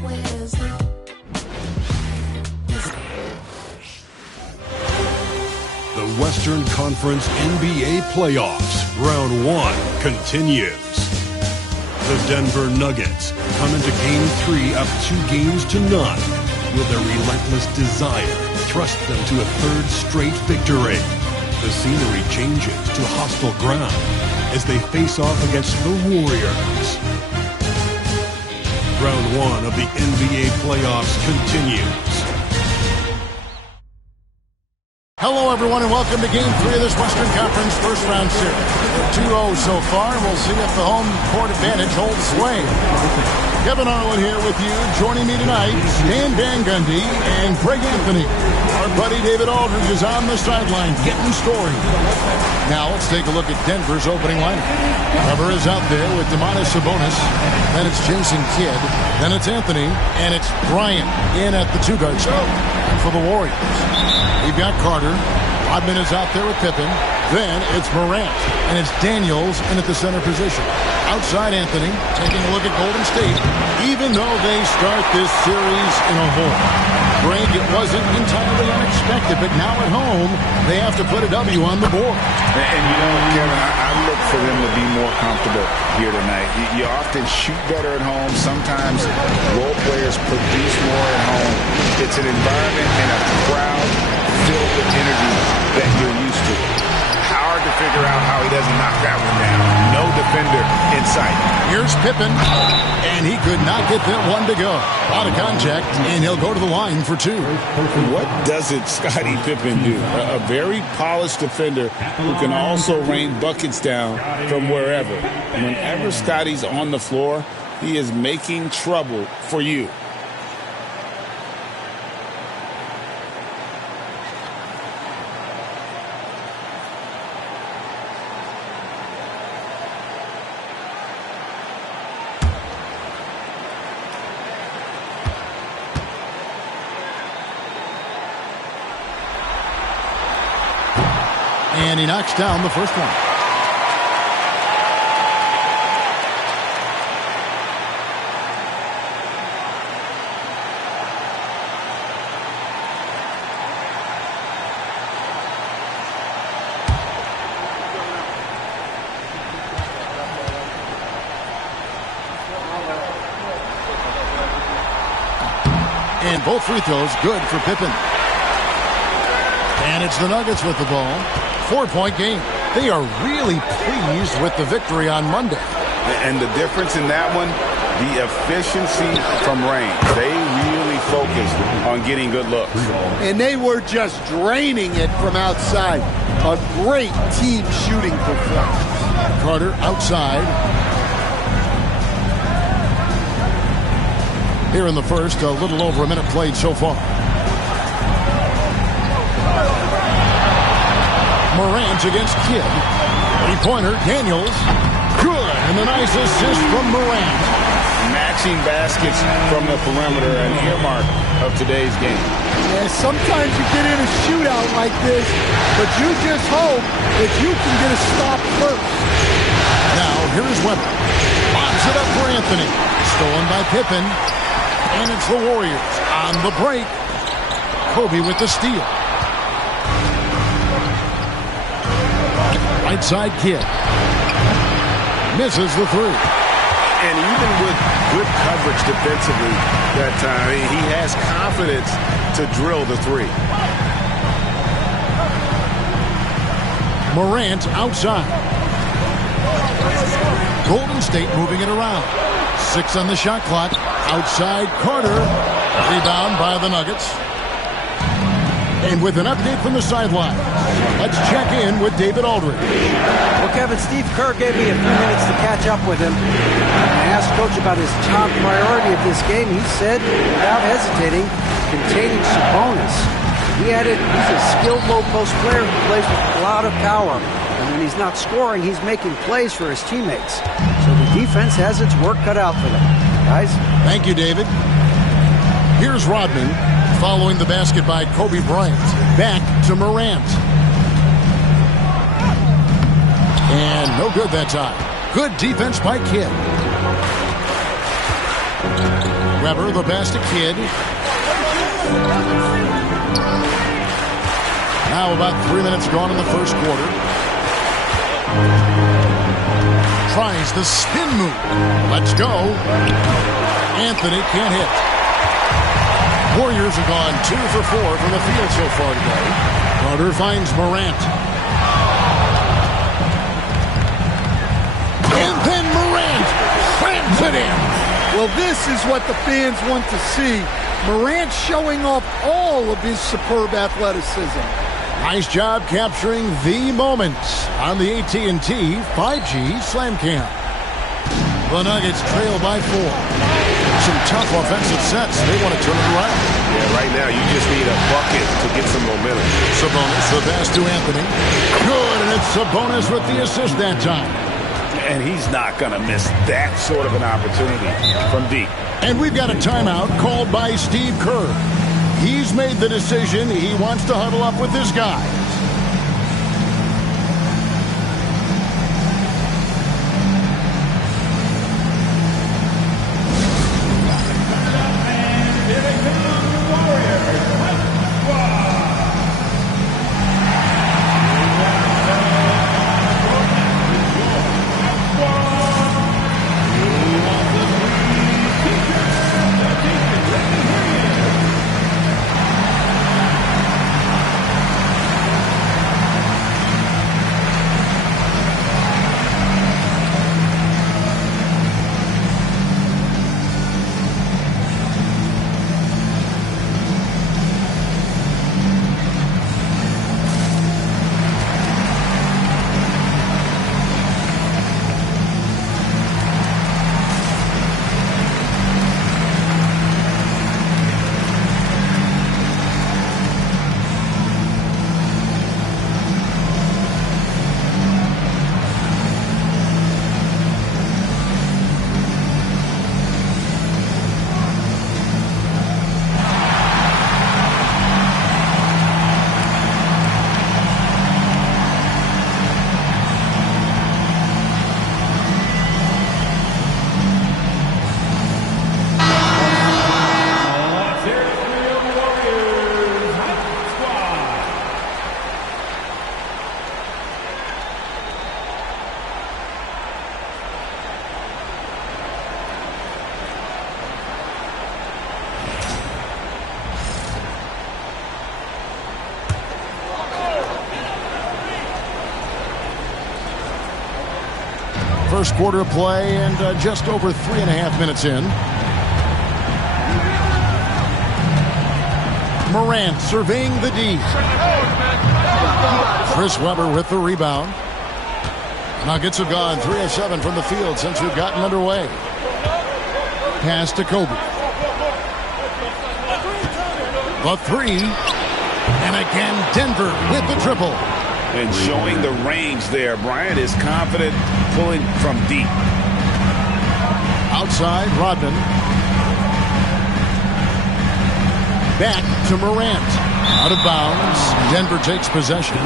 The Western Conference NBA Playoffs, Round 1 continues. The Denver Nuggets come into Game 3 up 2-0. Will their relentless desire thrust them to a third straight victory? The scenery changes to hostile ground as they face off against the Warriors. Round 1 of the NBA playoffs continues. Hello, everyone, and welcome to Game 3 of this Western Conference first round series. 2-0 so far. We'll see if the home court advantage holds sway. Kevin Arlen here with you. Joining me tonight, Dan Van Gundy and Craig Anthony. Our buddy David Aldridge is on the sideline getting story. Now let's take a look at Denver's opening lineup. Weber is out there with Domantas Sabonis. Then it's Jason Kidd. Then it's Anthony. And it's Bryant in at the two-guard spot. And for the Warriors, we've got Carter. Rodman is out there with Pippen. Then it's Morant. And it's Daniels in at the center position. Outside Anthony, taking a look at Golden State, even though they start this series in a hole. Greg, it wasn't entirely unexpected, but now at home, they have to put a W on the board. And you know, Kevin, I look for them to be more comfortable here tonight. You often shoot better at home. Sometimes role players produce more at home. It's an environment and a crowd filled with energy that you're used to. Hard to figure out how he doesn't knock that one down. No defender in sight. Here's Pippen, and he could not get that one to go. Out of contact, and he'll go to the line for two. What doesn't Scottie Pippen do? A very polished defender who can also rain buckets down from wherever. Whenever Scottie's on the floor, he is making trouble for you. And he knocks down the first one. And both free throws good for Pippen. And it's the Nuggets with the ball. 4-point game. They are really pleased with the victory on Monday. And the difference in that one, the efficiency from range. They really focused on getting good looks. And they were just draining it from outside. A great team shooting performance. Carter outside. Here in the first, a little over a minute played so far. Morant against Kidd. Three-pointer, Daniels. Good, and a nice assist from Morant. Matching baskets from the perimeter, an earmark of today's game. Yeah, sometimes you get in a shootout like this, but you just hope that you can get a stop first. Now, here's Weber. Lobs it up for Anthony. Stolen by Pippen. And it's the Warriors on the break. Kobe with the steal. Right side Kidd. Misses the three. And even with good coverage defensively that time, he has confidence to drill the three. Morant outside. Golden State moving it around. 6 on the shot clock. Outside Carter. Rebound by the Nuggets. And with an update from the sideline, let's check in with David Aldridge. Well, Kevin, Steve Kerr gave me a few minutes to catch up with him. I asked Coach about his top priority of this game. He said, without hesitating, containing Sabonis. He added, he's a skilled low-post player who plays with a lot of power. And when he's not scoring, he's making plays for his teammates. So the defense has its work cut out for them. Guys? Thank you, David. Here's Rodman. Following the basket by Kobe Bryant. Back to Morant. And no good that time. Good defense by Kidd. Weber, the pass to Kidd. Now about 3 minutes gone in the first quarter. Tries the spin move. Let's go. Anthony can't hit. Warriors have gone 2 for 4 from the field so far today. Carter finds Morant. And then Morant slams it in. Well, this is what the fans want to see. Morant showing off all of his superb athleticism. Nice job capturing the moments on the AT&T 5G Slam Cam. The Nuggets trail by 4. Some tough offensive sets. They want to turn it around. Yeah, right now you just need a bucket to get some momentum. Sabonis, the pass to Anthony. Good, and it's Sabonis with the assist that time. And he's not going to miss that sort of an opportunity from deep. And we've got a timeout called by Steve Kerr. He's made the decision. He wants to huddle up with his guys. First quarter play and just over 3.5 minutes in. Morant surveying the D. Chris Webber with the rebound. Nuggets have gone 3 of 7 from the field since we've gotten underway. Pass to Kobe. The 3. And again, Denver with the triple. And showing the range there. Bryant is confident pulling from deep. Outside, Rodman. Back to Morant. Out of bounds. Denver takes possession.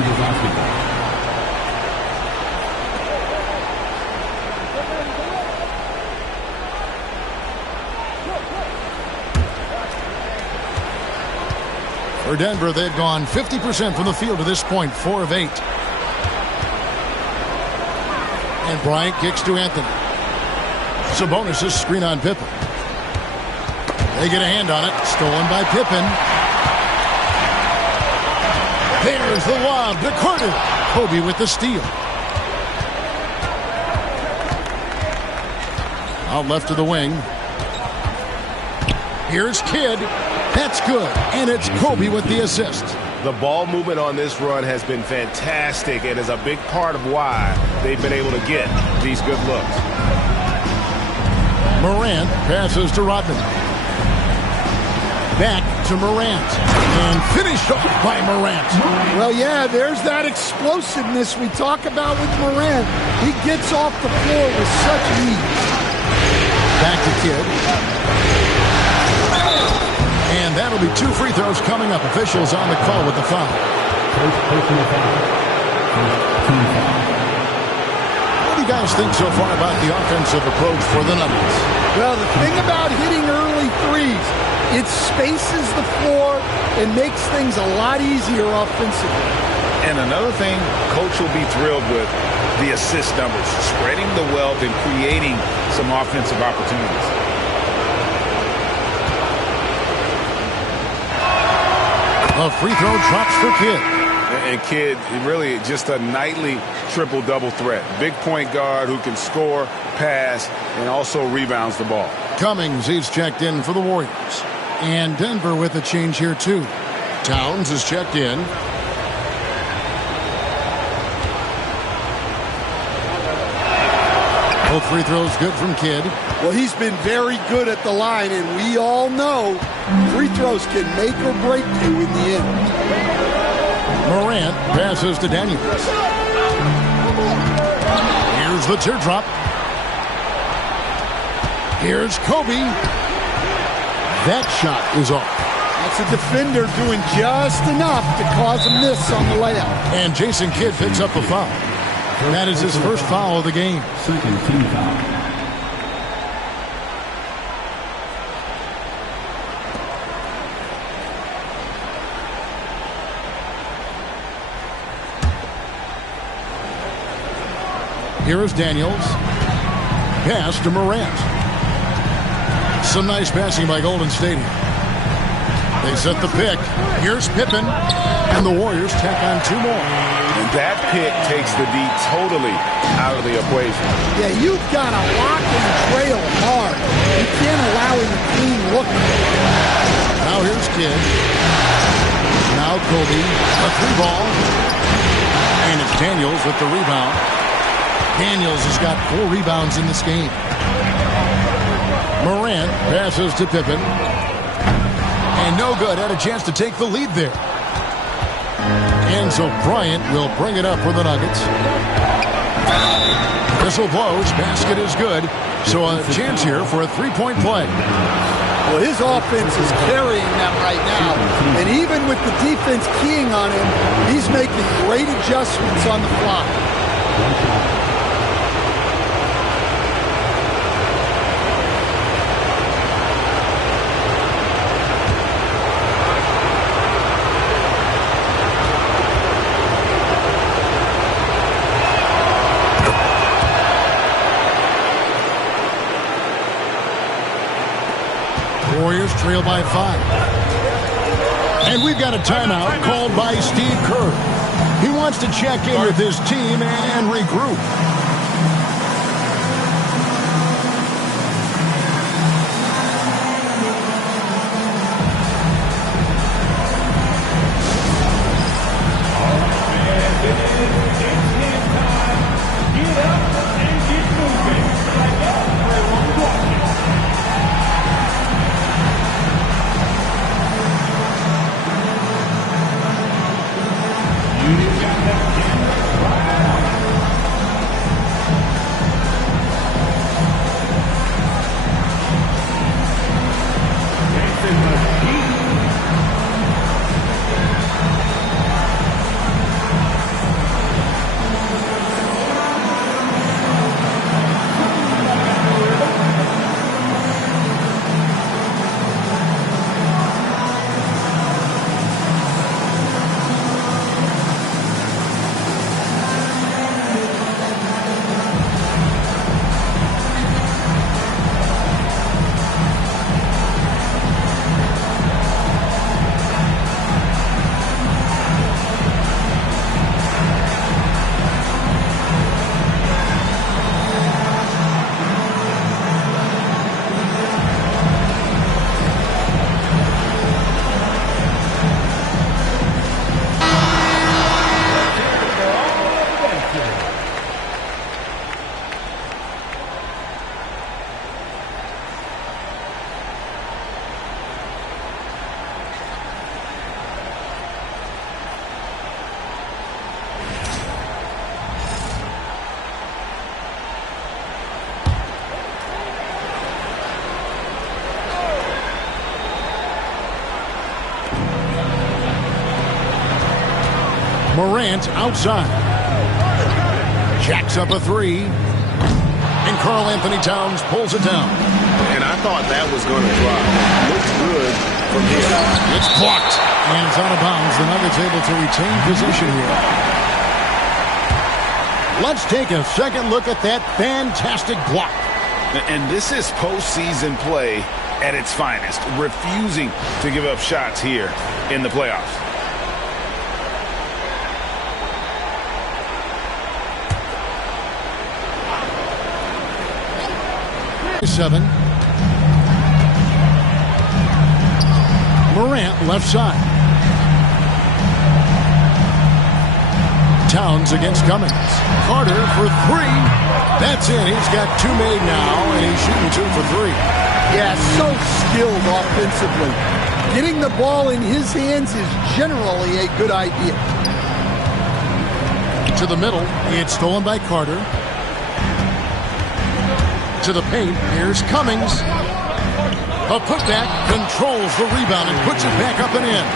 For Denver, they've gone 50% from the field to this point, 4 of 8. And Bryant kicks to Anthony. Sabonis' screen on Pippen. They get a hand on it. Stolen by Pippen. There's the lob to Carter. Kobe with the steal. Out left to the wing. Here's Kidd. That's good. And it's Kobe with the assist. The ball movement on this run has been fantastic and is a big part of why they've been able to get these good looks. Morant passes to Rodman. Back to Morant. And finished off by Morant. Well, yeah, there's that explosiveness we talk about with Morant. He gets off the floor with such ease. Back to Kidd. And that'll be 2 free throws coming up. Officials on the call with the foul. What do you guys think so far about the offensive approach for the Nuggets? Well, the thing about hitting early threes, it spaces the floor and makes things a lot easier offensively. And another thing Coach will be thrilled with, the assist numbers, spreading the wealth and creating some offensive opportunities. A free throw drops for Kidd. And Kidd, really just a nightly triple-double threat. Big point guard who can score, pass, and also rebounds the ball. Cummings, he's checked in for the Warriors. And Denver with a change here, too. Towns is checked in. Both free throws good from Kidd. Well, he's been very good at the line, and we all know free throws can make or break you in the end. Morant passes to Daniels. Here's the teardrop. Here's Kobe. That shot is off. That's a defender doing just enough to cause a miss on the layup. And Jason Kidd picks up a foul. That is his first foul of the game. Second team foul. Here is Daniels. Pass to Morant. Some nice passing by Golden State. They set the pick. Here's Pippen. And the Warriors tack on two more. And that pick takes the D totally out of the equation. Yeah, you've got to lock and trail hard. You can't allow him a clean look. Now here's Kidd. Now Kobe. A three ball. And it's Daniels with the rebound. Daniels has got 4 rebounds in this game. Morant passes to Pippen. And no good. Had a chance to take the lead there. And so Bryant will bring it up for the Nuggets. Whistle blows. Basket is good. So a chance here for a three-point play. Well, his offense is carrying them right now. And even with the defense keying on him, he's making great adjustments on the fly. Warriors trail by 5. And we've got a timeout called by Steve Kerr. He wants to check in with his team and regroup. Morant outside. Jacks up a 3. And Karl Anthony Towns pulls it down. And I thought that was going to fly. Looks good from here. It's blocked. And it's out of bounds. The Nuggets able to retain possession here. Let's take a second look at that fantastic block. And this is postseason play at its finest. Refusing to give up shots here in the playoffs. Seven. Morant left side. Towns against Cummings. Carter for three. That's it. He's got two made now, and he's shooting 2 for 3. Yeah, so skilled offensively. Getting the ball in his hands is generally a good idea. To the middle. It's stolen by Carter. To the paint. Here's Cummings. A putback controls the rebound and puts it back up and in.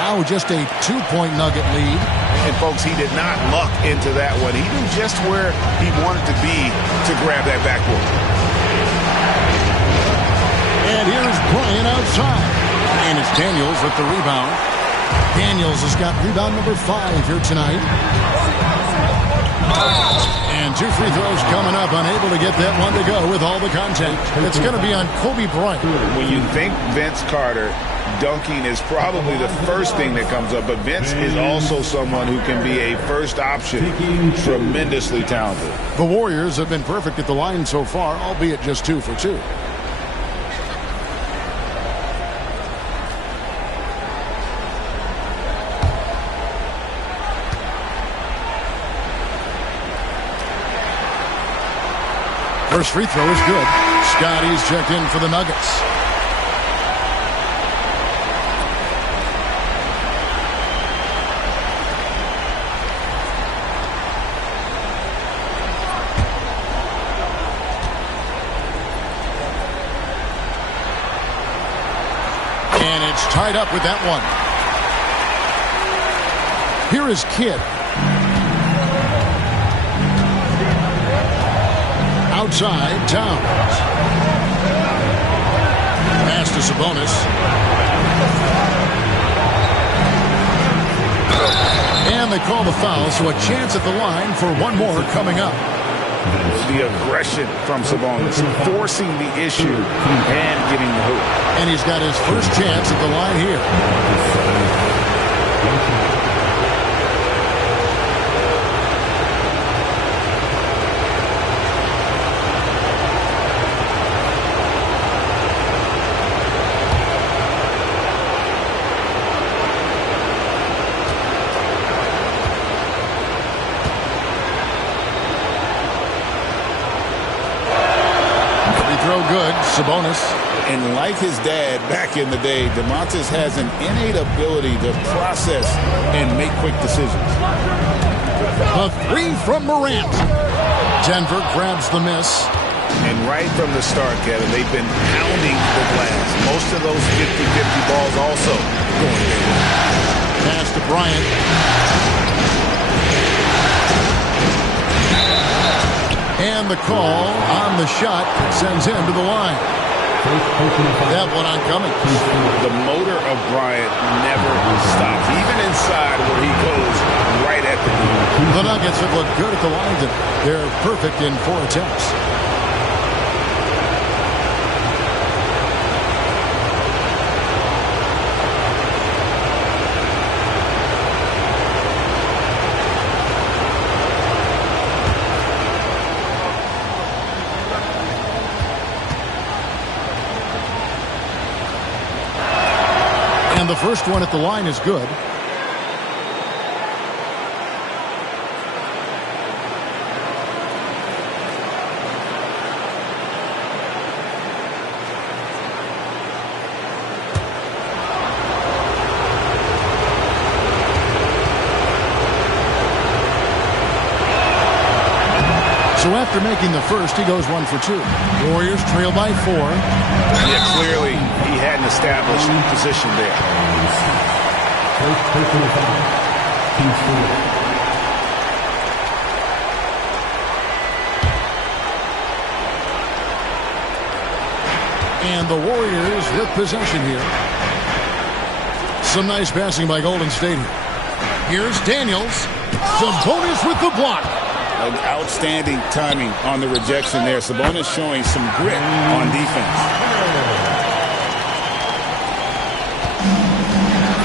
Now just a 2-point Nugget lead. And folks, he did not luck into that one. He knew just where he wanted to be to grab that backboard. And here's Bryant outside. And it's Daniels with the rebound. Daniels has got rebound number 5 here tonight. And 2 free throws coming up. Unable to get that one to go with all the contact. It's going to be on Kobe Bryant. When you think Vince Carter, dunking is probably the first thing that comes up. But Vince is also someone who can be a first option. Tremendously talented. The Warriors have been perfect at the line so far, albeit just 2 for 2. First free throw is good. Scotty's checked in for the Nuggets. And it's tied up with that one. Here is Kidd. Outside, Towns. Pass to Sabonis. And they call the foul, so a chance at the line for one more coming up. The aggression from Sabonis, forcing the issue and getting the hoop. And he's got his first chance at the line here. Good, Sabonis. And like his dad back in the day, DeMontis has an innate ability to process and make quick decisions. A 3 from Morant. Denver grabs the miss. And right from the start, Kevin, they've been pounding the glass. Most of those 50-50 balls also going there. Pass to Bryant. And the call on the shot sends him to the line. That one on Cummings. The motor of Bryant never stops, even inside where he goes right at the goal. The Nuggets have looked good at the line. They're perfect in 4 attempts. And the first one at the line is good. So after making the first, he goes 1 for 2. Warriors trail by 4. Yeah, clearly he had an established position there. And the Warriors with possession here. Some nice passing by Golden State here. Here's Daniels. Sabonis with the block. Outstanding timing on the rejection there. Sabonis showing some grit on defense.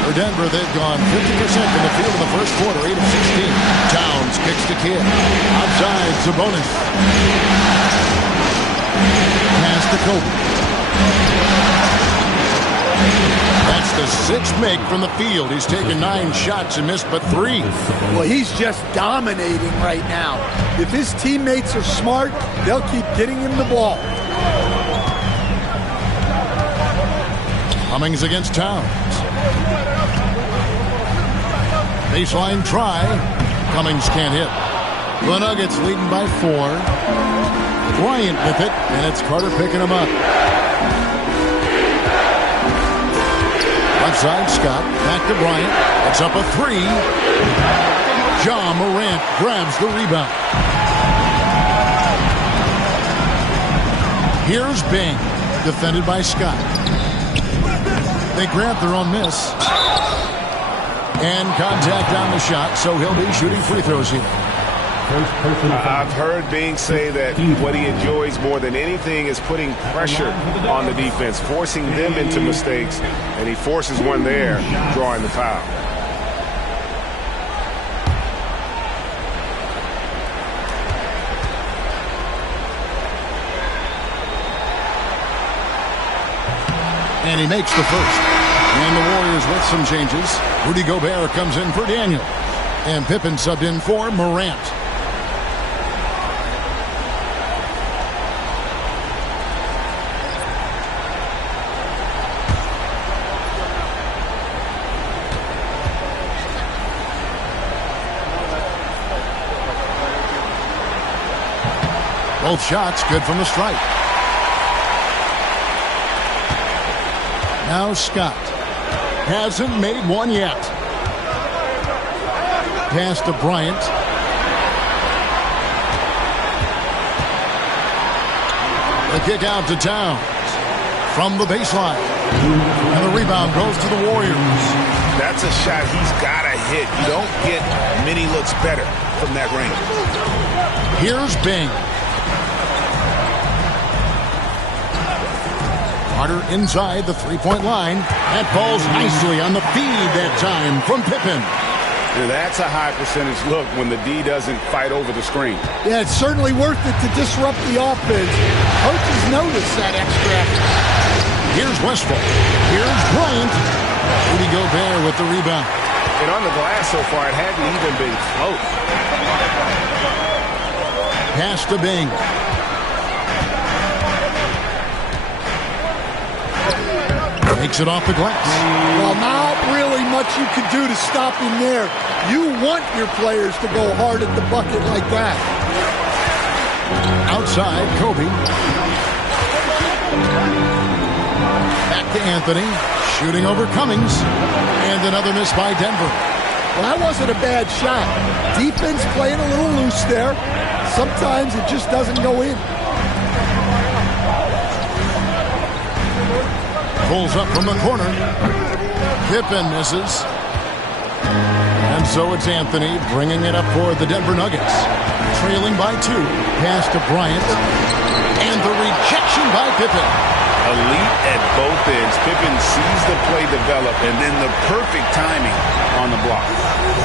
For Denver, they've gone 50% from the field in the first quarter, 8 of 16. Towns kicks to Kidd. Outside, Sabonis. Pass to Kobe. That's the sixth make from the field. He's taken 9 shots and missed but 3. Well, he's just dominating right now. If his teammates are smart, they'll keep getting him the ball. Cummings against Towns. Baseline try. Cummings can't hit. The Nuggets leading by 4. Bryant with it, and it's Carter picking him up. Left side, Scott. Back to Bryant. It's up a 3. Ja Morant grabs the rebound. Here's Bing. Defended by Scott. They grab their own miss. And contact on the shot, so he'll be shooting free throws here. I've heard Bing say that what he enjoys more than anything is putting pressure on the defense, forcing them into mistakes, and he forces one there, drawing the foul. And he makes the first. And the Warriors with some changes. Rudy Gobert comes in for Daniel. And Pippen subbed in for Morant. Both shots good from the stripe. Now Scott. Hasn't made one yet. Pass to Bryant. The kick out to Towns. From the baseline. And the rebound goes to the Warriors. That's a shot he's got to hit. You don't get many looks better from that range. Here's Bing. Carter inside the three-point line. That falls nicely on the feed that time from Pippen. Yeah, that's a high percentage look when the D doesn't fight over the screen. Yeah, it's certainly worth it to disrupt the offense. Coaches notice that extra effort. Here's Westbrook. Here's Bryant. Rudy Gobert with the rebound. And on the glass so far, it hadn't even been close. Pass to Bing. Takes it off the glass. Well, not really much you can do to stop him there. You want your players to go hard at the bucket like that. Outside, Kobe. Back to Anthony. Shooting over Cummings. And another miss by Denver. Well, that wasn't a bad shot. Defense playing a little loose there. Sometimes it just doesn't go in. Pulls up from the corner. Pippen misses. And so it's Anthony bringing it up for the Denver Nuggets. Trailing by 2. Pass to Bryant. And the rejection by Pippen. Elite at both ends. Pippen sees the play develop and then the perfect timing on the block.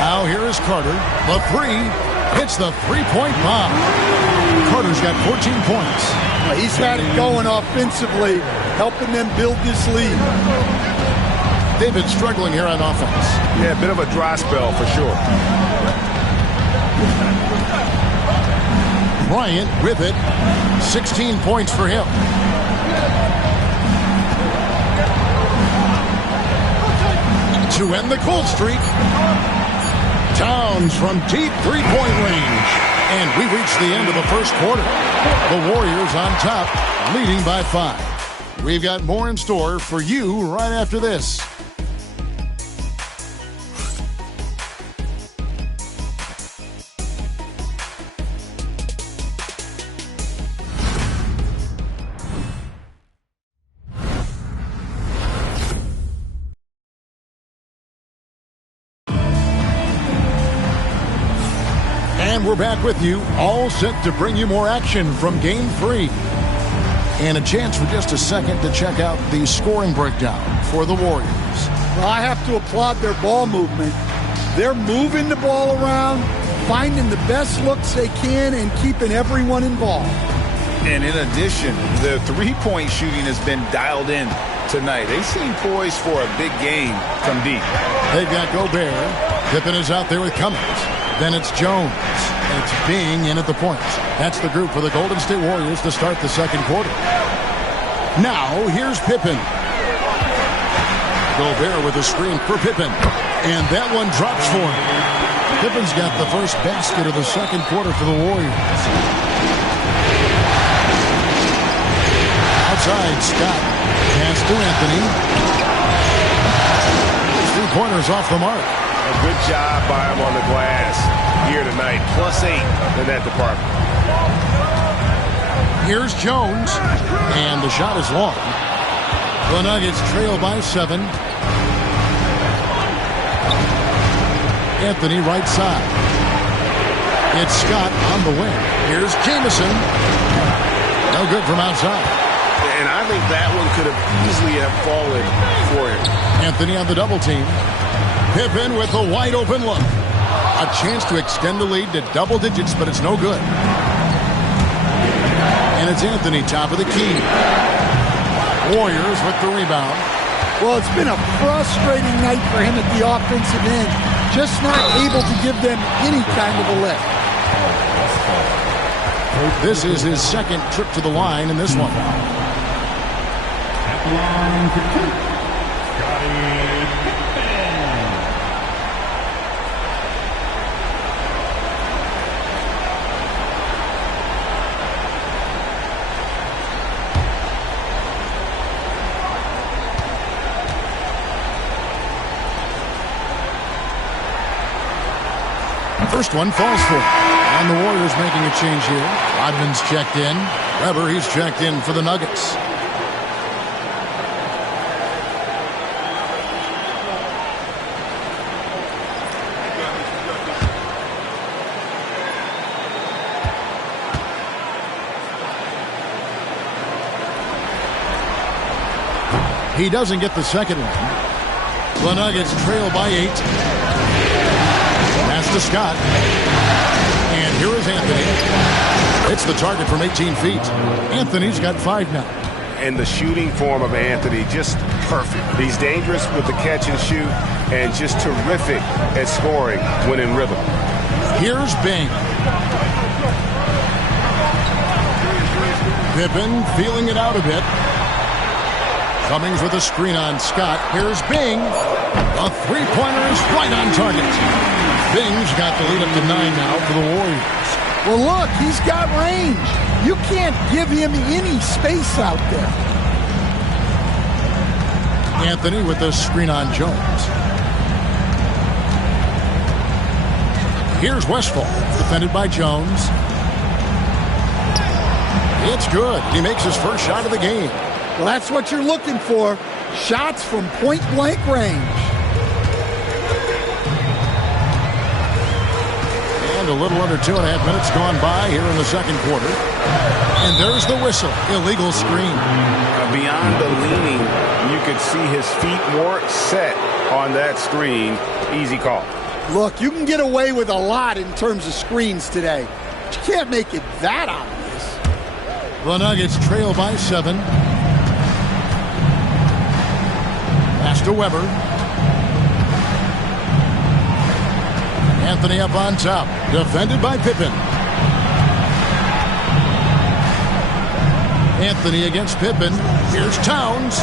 Now here is Carter. The 3 hits the three-point bomb. Carter's got 14 points. He's had it going offensively, helping them build this lead. They've been struggling here on offense. Yeah, a bit of a dry spell for sure. Bryant with it. 16 points for him. To end the cold streak. Towns from deep three-point range. And we reach the end of the first quarter. The Warriors on top, leading by 5. We've got more in store for you right after this. And we're back with you, all set to bring you more action from Game 3. And a chance for just a second to check out the scoring breakdown for the Warriors. Well, I have to applaud their ball movement. They're moving the ball around, finding the best looks they can, and keeping everyone involved. And in addition, the three-point shooting has been dialed in tonight. They seem poised for a big game from deep. They've got Gobert. Pippen is out there with Cummings. Then it's Jones. It's Bing in at the point. That's the group for the Golden State Warriors to start the second quarter. Now, here's Pippen. Gobert with a screen for Pippen. And that one drops for him. Pippen's got the first basket of the second quarter for the Warriors. Outside, Scott. Pass to Anthony. 3-pointers off the mark. A good job by him on the glass here tonight. +8 in that department. Here's Jones. And the shot is long. The Nuggets trail by 7. Anthony right side. It's Scott on the wing. Here's Jamison. No good from outside. And I think that one could have easily have fallen for him. Anthony on the double team. Pippen with a wide open look. A chance to extend the lead to double digits, but it's no good. And it's Anthony top of the key. Warriors with the rebound. Well, it's been a frustrating night for him at the offensive end. Just not able to give them any kind of a lift. This is his second trip to the line in this one. At the line for 2, Scottie Pippen. First one falls for him. And the Warriors making a change here. Rodman's checked in. Weber, he's checked in for the Nuggets. He doesn't get the second one. The Nuggets trail by 8. Pass to Scott. And here is Anthony. It's the target from 18 feet. Anthony's got 5 now. And the shooting form of Anthony, just perfect. He's dangerous with the catch and shoot and just terrific at scoring when in rhythm. Here's Bing. Pippen feeling it out a bit. Cummings with a screen on Scott. Here's Bing. A three-pointer is right on target. Bing's got the lead up to 9 now for the Warriors. Well, look, he's got range. You can't give him any space out there. Anthony with the screen on Jones. Here's Westphal, defended by Jones. It's good. He makes his first shot of the game. Well, that's what you're looking for. Shots from point-blank range. And a little under 2.5 minutes gone by here in the second quarter. And there's the whistle. Illegal screen. Beyond the leaning, you could see his feet more set on that screen. Easy call. Look, you can get away with a lot in terms of screens today. But you can't make it that obvious. The Nuggets trail by 7. Pass to Weber. Anthony up on top. Defended by Pippen. Anthony against Pippen. Here's Towns.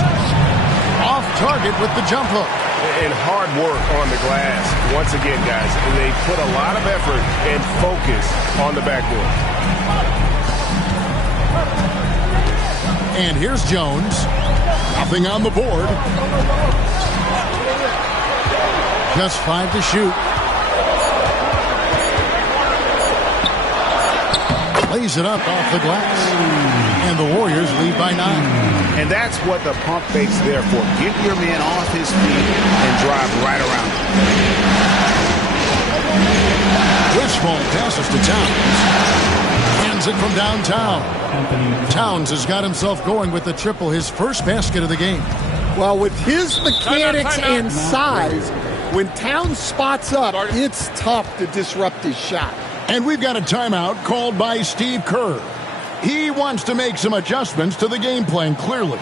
Off target with the jump hook. And hard work on the glass. Once again, guys, they put a lot of effort and focus on the backboard. And here's Jones. Nothing on the board. Just 5 to shoot. Lays it up off the glass. And the Warriors lead by 9. And that's what the pump fake's there for. Get your man off his feet and drive right around him. Wishball passes to Towns. Hands it from downtown. Towns has got himself going with the triple, his first basket of the game. Well, with his mechanics and size, when Towns spots up, it's tough to disrupt his shot. And we've got a timeout called by Steve Kerr. He wants to make some adjustments to the game plan, clearly.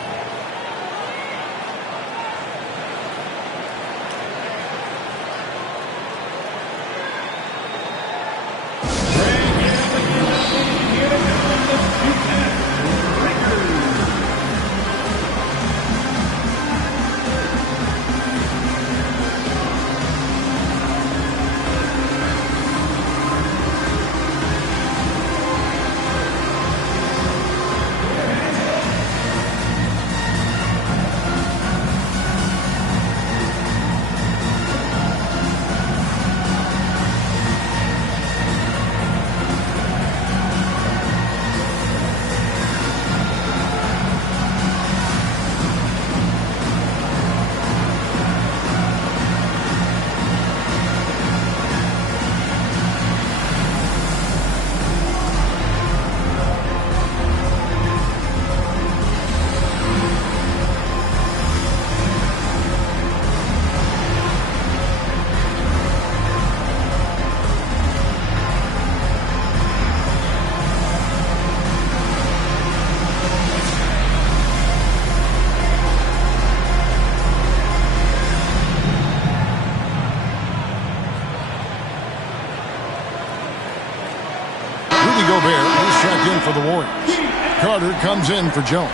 For the Warriors. Carter comes in for Jones.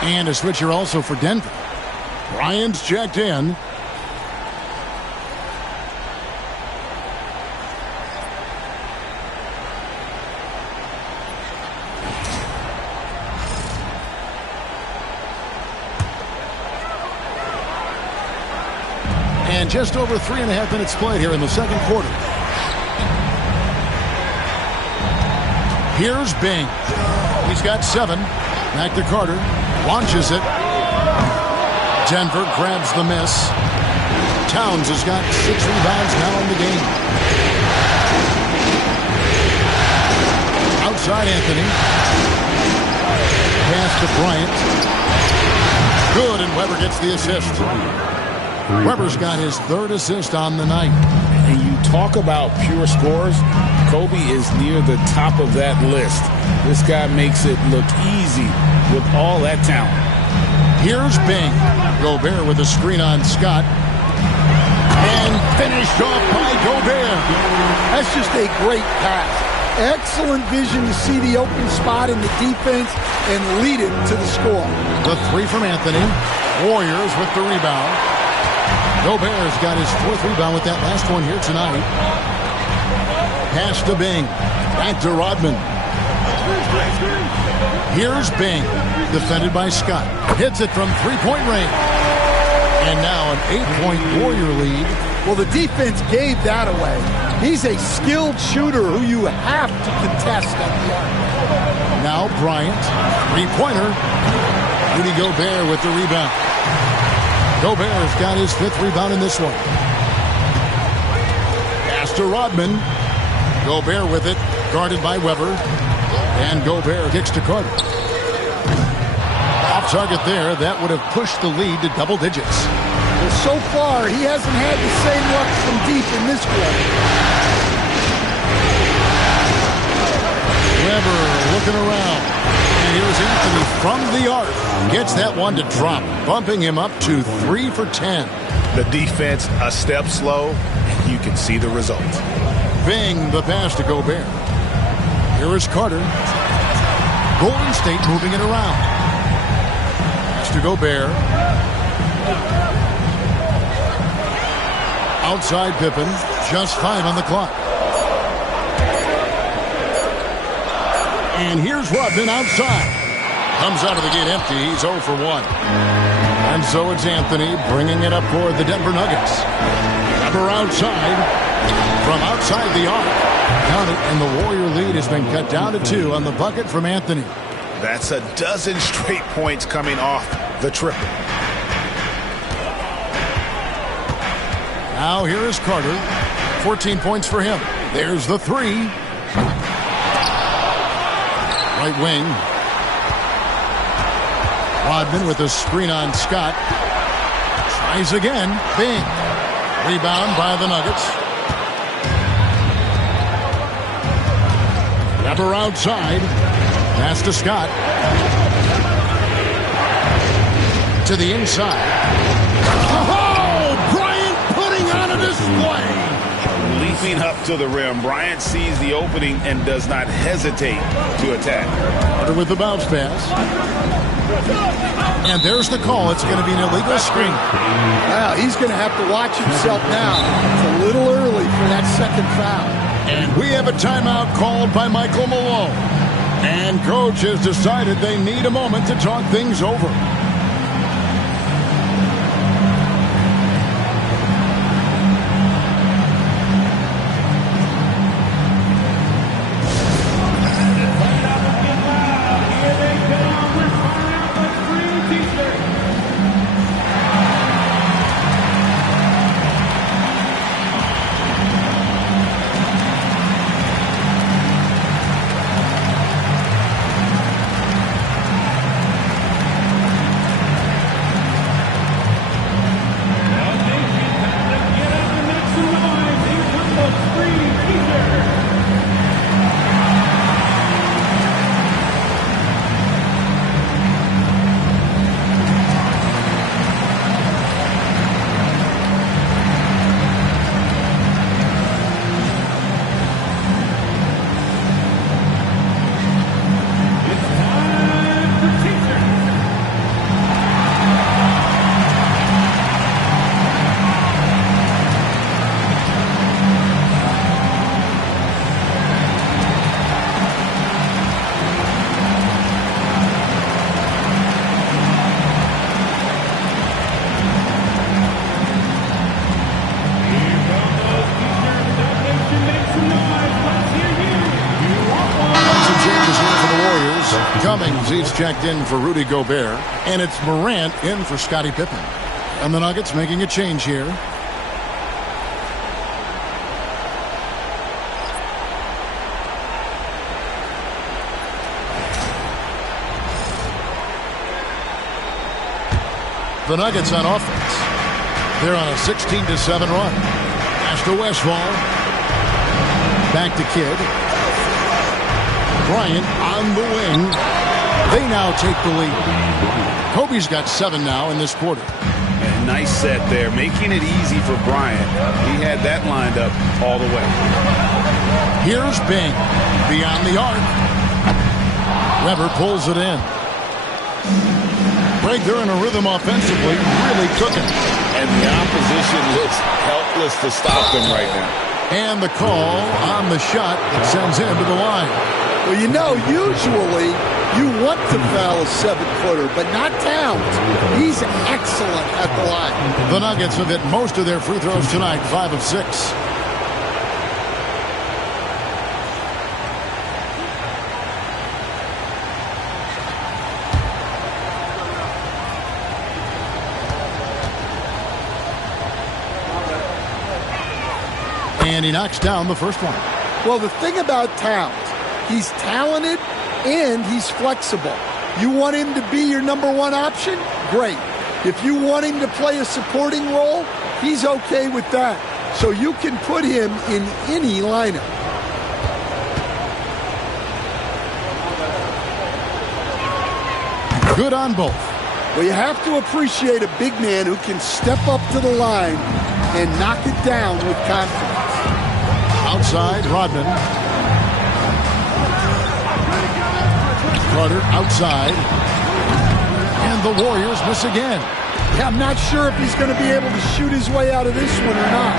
And a switcher also for Denver. Bryant's checked in. And just over 3.5 minutes played here in the second quarter. Here's Bing. He's got 7. Back to Carter. Launches it. Denver grabs the miss. Towns has got 6 rebounds now in the game. Outside Anthony. Pass to Bryant. Good, and Weber gets the assist. Weber's got his 3rd assist on the night. And you talk about pure scores, Kobe is near the top of that list. This guy makes it look easy with all that talent. Here's Bing. Gobert with a screen on Scott. And finished off by Gobert. That's just a great pass. Excellent vision to see the open spot in the defense and lead it to the score. The 3 from Anthony. Warriors with the rebound. Gobert's got his 4th rebound with that last one here tonight. Pass to Bing. Back to Rodman. Here's Bing. Defended by Scott. Hits it from 3-point range. And now an 8-point Warrior lead. Well, the defense gave that away. He's a skilled shooter who you have to contest at the arc. Now Bryant. 3-pointer. Rudy Gobert with the rebound. Gobert's got his 5th rebound in this one. Pass to Rodman. Gobert with it. Guarded by Weber. And Gobert kicks to Carter. Off target there. That would have pushed the lead to double digits. Well, so far, he hasn't had the same luck from deep in this quarter. Weber looking around. And here's Anthony from the arc. Gets that one to drop, bumping him up to 3 for 10. The defense a step slow, and you can see the result. Bing the pass to Gobert. Here is Carter. Golden State moving it around. Pass to Gobert. Outside Pippen. Just 5 on the clock. And here's Rodman outside. Comes out of the gate empty. He's 0 for 1. And so it's Anthony bringing it up for the Denver Nuggets. Weber outside. From outside the arc. Count it, and the Warrior lead has been cut down to 2 on the bucket from Anthony. That's a dozen straight points coming off the triple. Now here is Carter. 14 points for him. There's the three. Right wing. Rodman with a screen on Scott. Tries again. Bing. Rebound by the Nuggets. Weber outside. Pass to Scott. To the inside. Oh, Bryant putting on a display. Leaping up to the rim, Bryant sees the opening and does not hesitate to attack. Carter with the bounce pass. And there's the call. It's going to be an illegal screen. Wow, he's going to have to watch himself now. It's a little early for that second foul. And we have a timeout called by Michael Malone. And coach has decided they need a moment to talk things over. He's checked in for Rudy Gobert, and it's Morant in for Scottie Pippen. And the Nuggets making a change here. The Nuggets on offense. They're on a 16-7 run. Pass to Westphal. Back to Kidd. Bryant on the wing. They now take the lead. Kobe's got 7 now in this quarter. And nice set there, making it easy for Bryant. He had that lined up all the way. Here's Bing. Beyond the arc. Weber pulls it in. Right there in a rhythm offensively, really cooking. And the opposition looks helpless to stop them right now. And the call on the shot that sends him to the line. Well, you know, usually you want to foul a 7-footer, but not Towns. He's excellent at the line. The Nuggets have hit most of their free throws tonight, 5 of 6. And he knocks down the first one. Well, the thing about Towns, he's talented and he's flexible. You want him to be your number one option? Great. If you want him to play a supporting role, he's okay with that. So you can put him in any lineup. Good on both. Well, you have to appreciate a big man who can step up to the line and knock it down with confidence. Outside, Rodman. Carter outside. And the Warriors miss again. Yeah, I'm not sure if he's going to be able to shoot his way out of this one or not.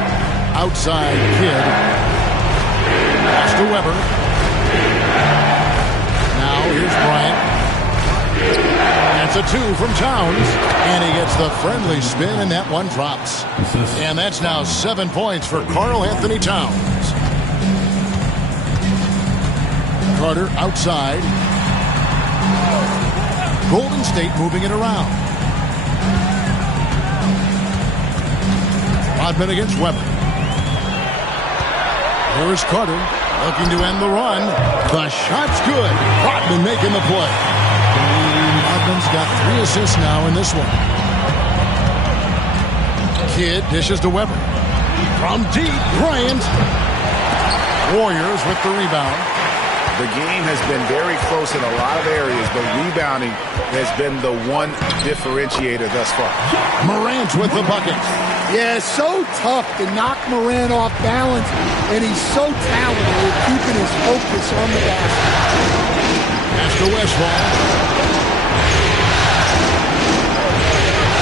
Outside, Kidd. Pass to Weber. Now here's Bryant. That's a 2 from Towns. And he gets the friendly spin, and that one drops. And that's now 7 points for Karl Anthony Towns. Carter outside. Golden State moving it around. Rodman against Weber. Here's Carter looking to end the run. The shot's good. Rodman making the play. Rodman's got 3 assists now in this one. Kidd dishes to Weber. From deep, Bryant. Warriors with the rebound. The game has been very close in a lot of areas, but rebounding has been the one differentiator thus far. Morant with the bucket. Yeah, so tough to knock Morant off balance, and he's so talented at keeping his focus on the basket. Pass to Westphal.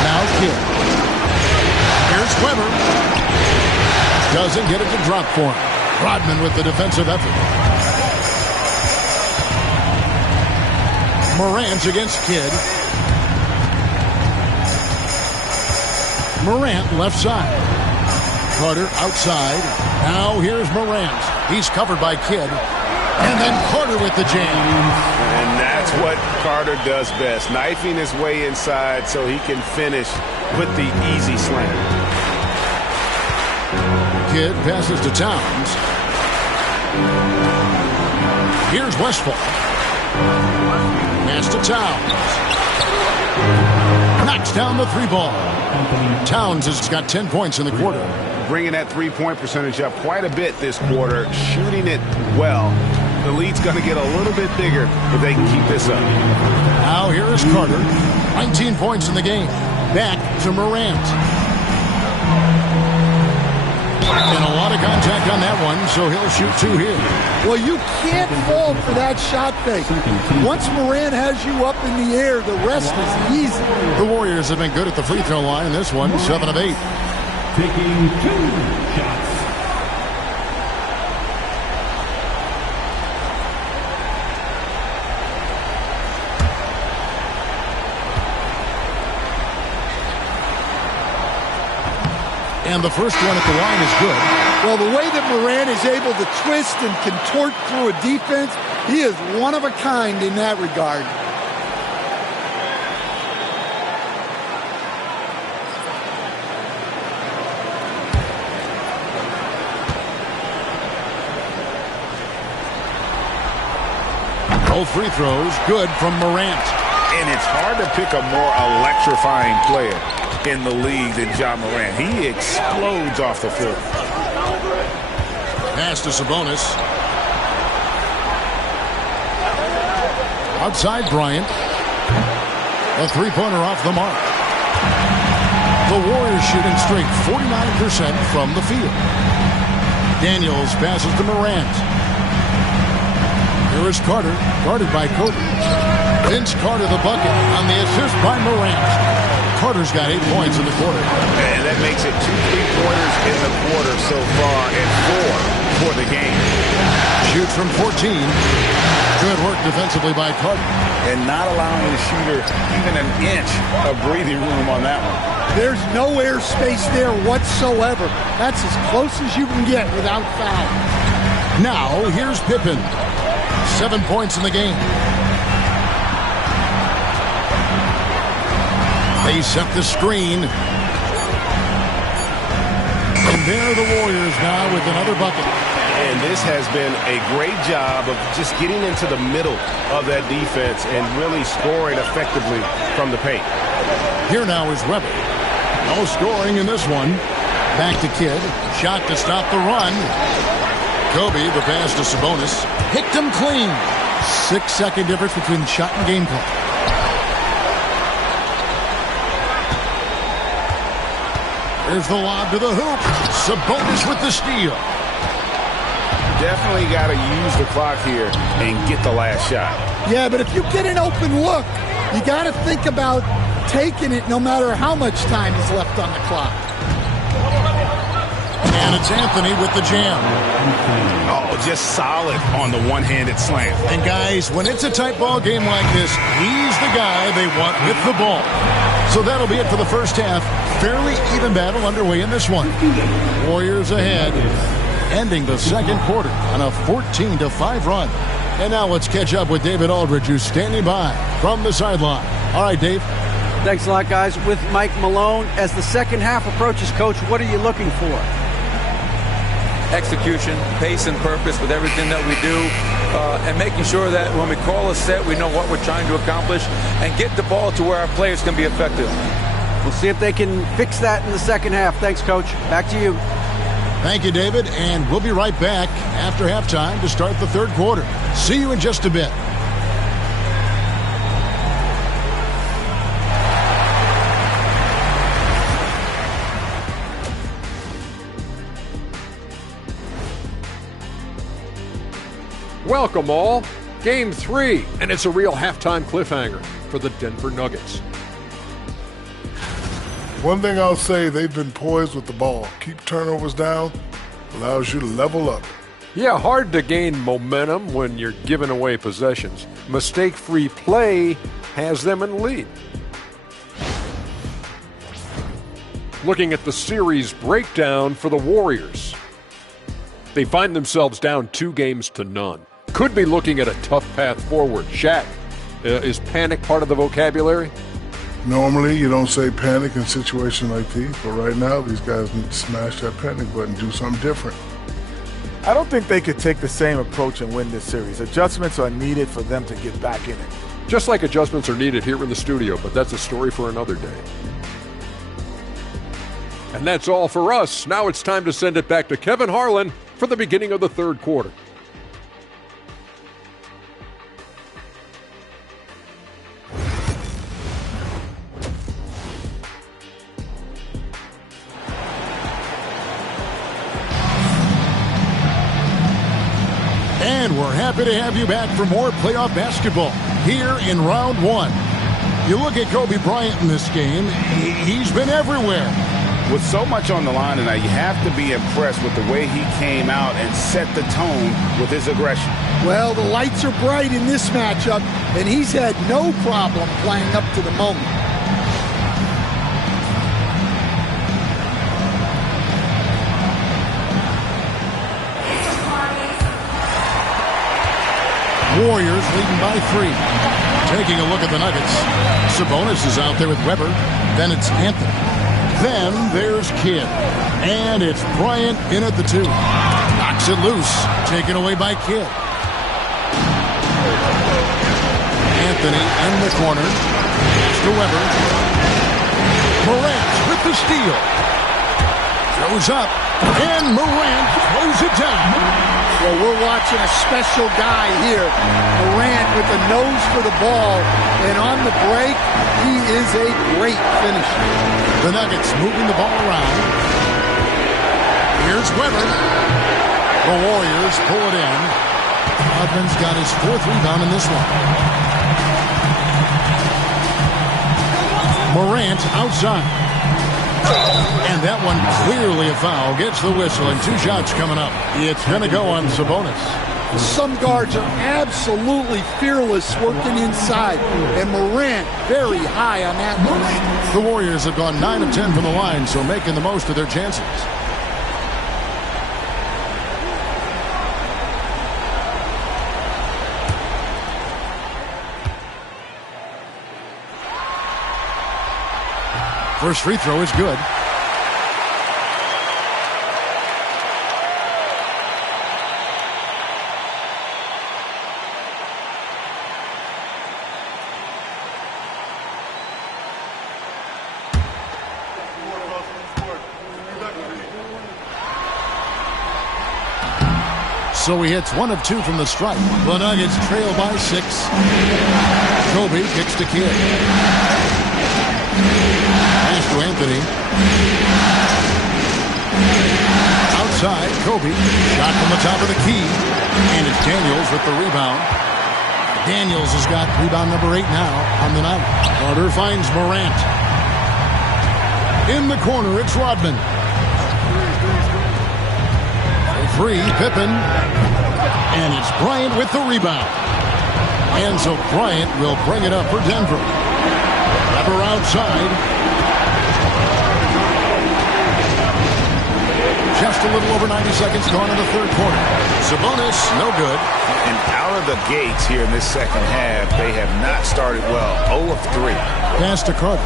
Now Kidd. Here's Weber. Doesn't get it to drop for him. Rodman with the defensive effort. Morant against Kidd. Morant left side. Carter outside. Now here's Morant. He's covered by Kidd. And then Carter with the jam. And that's what Carter does best. Knifing his way inside so he can finish with the easy slam. Kidd passes to Towns. Here's Westphal. Pass to Towns. Knocks down the 3-ball. Towns has got 10 points in the quarter. Bringing that three-point percentage up quite a bit this quarter, shooting it well. The lead's going to get a little bit bigger if they can keep this up. Now here is Carter. 19 points in the game. Back to Morant. And a lot of contact on that one, so he'll shoot 2 here. Well, you can't fall for that shot fake. Once Morant has you up in the air, the rest is easy. The Warriors have been good at the free throw line in this one, 7 of 8. Taking 2 shots. And the first one at the line is good. Well, the way that Morant is able to twist and contort through a defense, he is one of a kind in that regard. Both free throws good from Morant. And it's hard to pick a more electrifying player in the league than Ja Morant. He explodes off the floor. Pass to Sabonis. Outside Bryant. A 3-pointer off the mark. The Warriors shooting straight 49% from the field. Daniels passes to Morant. Here is Carter, guarded by Kobe. Vince Carter the bucket on the assist by Morant. Carter's got 8 points in the quarter. And that makes it 2 3-pointers in the quarter so far and 4 for the game. Shoots from 14. Good work defensively by Carter. And not allowing the shooter even an inch of breathing room on that one. There's no air space there whatsoever. That's as close as you can get without foul. Now, here's Pippen. 7 points in the game. They set the screen. And there are the Warriors now with another bucket. And this has been a great job of just getting into the middle of that defense and really scoring effectively from the paint. Here now is Weber. No scoring in this one. Back to Kidd. Shot to stop the run. Kobe, the pass to Sabonis. Picked him clean. 6-second difference between shot and game clock. There's the lob to the hoop. Sabonis with the steal. Definitely got to use the clock here and get the last shot. Yeah, but if you get an open look, you got to think about taking it no matter how much time is left on the clock. And it's Anthony with the jam. Oh, just solid on the one-handed slam. And guys, when it's a tight ball game like this, he's the guy they want with the ball. So that'll be it for the first half. Fairly even battle underway in this one. Warriors ahead, ending the second quarter on a 14-5 run. And now let's catch up with David Aldridge, who's standing by from the sideline. All right, Dave. Thanks a lot, guys. With Mike Malone, as the second half approaches, Coach, what are you looking for? execution, pace and purpose with everything that we do, and making sure that when we call a set, we know what we're trying to accomplish and get the ball to where our players can be effective. We'll see if they can fix that in the second half. Thanks, Coach. Back to you. Thank you, David, and we'll be right back after halftime to start the third quarter. See you in just a bit. Welcome all. Game 3, and it's a real halftime cliffhanger for the Denver Nuggets. One thing I'll say, they've been poised with the ball. Keep turnovers down, allows you to level up. Yeah, hard to gain momentum when you're giving away possessions. Mistake-free play has them in the lead. Looking at the series breakdown for the Warriors. They find themselves down 2-0. Could be looking at a tough path forward. Shaq, is panic part of the vocabulary? Normally, you don't say panic in situations like these, but right now, these guys need to smash that panic button, do something different. I don't think they could take the same approach and win this series. Adjustments are needed for them to get back in it. Just like adjustments are needed here in the studio, but that's a story for another day. And that's all for us. Now it's time to send it back to Kevin Harlan for the beginning of the third quarter. And we're happy to have you back for more playoff basketball here in round 1. You look at Kobe Bryant in this game, he's been everywhere. With so much on the line tonight, you have to be impressed with the way he came out and set the tone with his aggression. Well, the lights are bright in this matchup, and he's had no problem playing up to the moment. Warriors leading by 3. Taking a look at the Nuggets. Sabonis is out there with Weber. Then it's Anthony. Then there's Kidd. And it's Bryant in at the 2. Knocks it loose. Taken away by Kidd. Anthony in the corner. To Weber. Morant with the steal. Throws up. And Morant throws it down. Well, we're watching a special guy here. Morant with the nose for the ball. And on the break, he is a great finisher. The Nuggets moving the ball around. Here's Weber. The Warriors pull it in. Rodman's got his 4th rebound in this one. Morant outside. And that one clearly a foul. Gets the whistle and 2 shots coming up. It's going to go on Sabonis. Some guards are absolutely fearless working inside. And Morant very high on that one. The Warriors have gone 9 of 10 from the line, so making the most of their chances. First free throw is good. So he hits 1 of 2 from the stripe. The Nuggets trail by 6. Kobe kicks to Kidd. Pass to Anthony. Outside, Kobe. Shot from the top of the key. And it's Daniels with the rebound. Daniels has got rebound number 8 now on the night. Carter finds Morant. In the corner, it's Rodman. 3, Pippen. And it's Bryant with the rebound. And so Bryant will bring it up for Denver. Weber outside. Just a little over 90 seconds gone in the third quarter. Sabonis, no good. And out of the gates here in this second half, they have not started well. 0 of 3. Pass to Carter.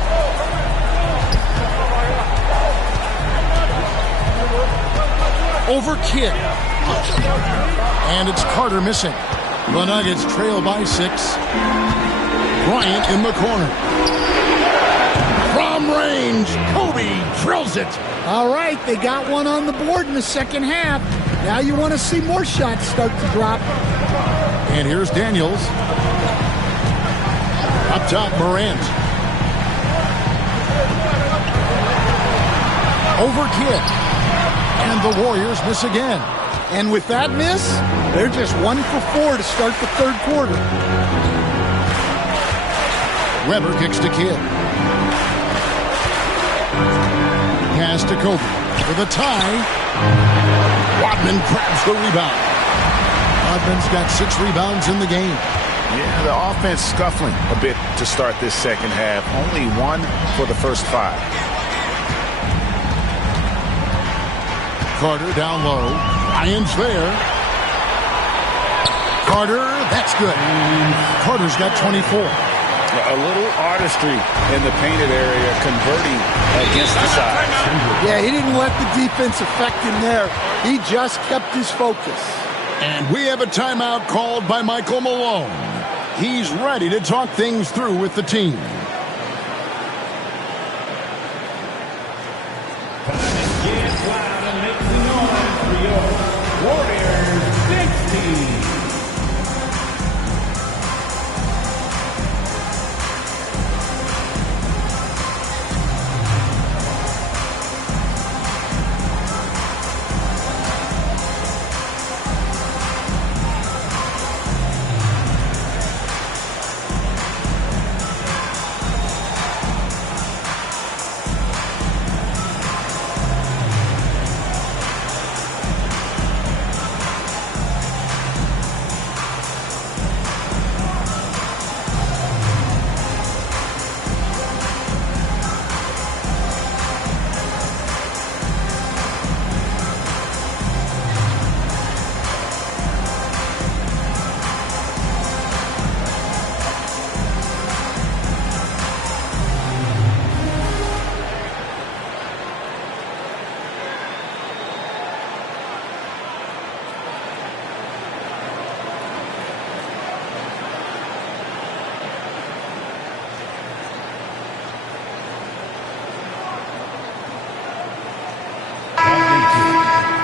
over Kidd. And it's Carter missing. The Nuggets trail by 6. Bryant in the corner. From range, Kobe drills it. All right, they got one on the board in the second half. Now you want to see more shots start to drop. And here's Daniels. Up top, Morant. Over Kidd. And the Warriors miss again. And with that miss, they're just 1 for 4 to start the third quarter. Weber kicks to Kidd. Pass to Kobe for the tie. Rodman grabs the rebound. Rodman's got 6 rebounds in the game. Yeah, the offense scuffling a bit to start this second half. Only 1 for the first 5. Carter down low. Ryan's there. Carter, that's good. Carter's got 24. A little artistry in the painted area, converting against the size. Yeah, he didn't let the defense affect him there. He just kept his focus. And we have a timeout called by Michael Malone. He's ready to talk things through with the team. Get loud and make some noise for your Warriors Big Team.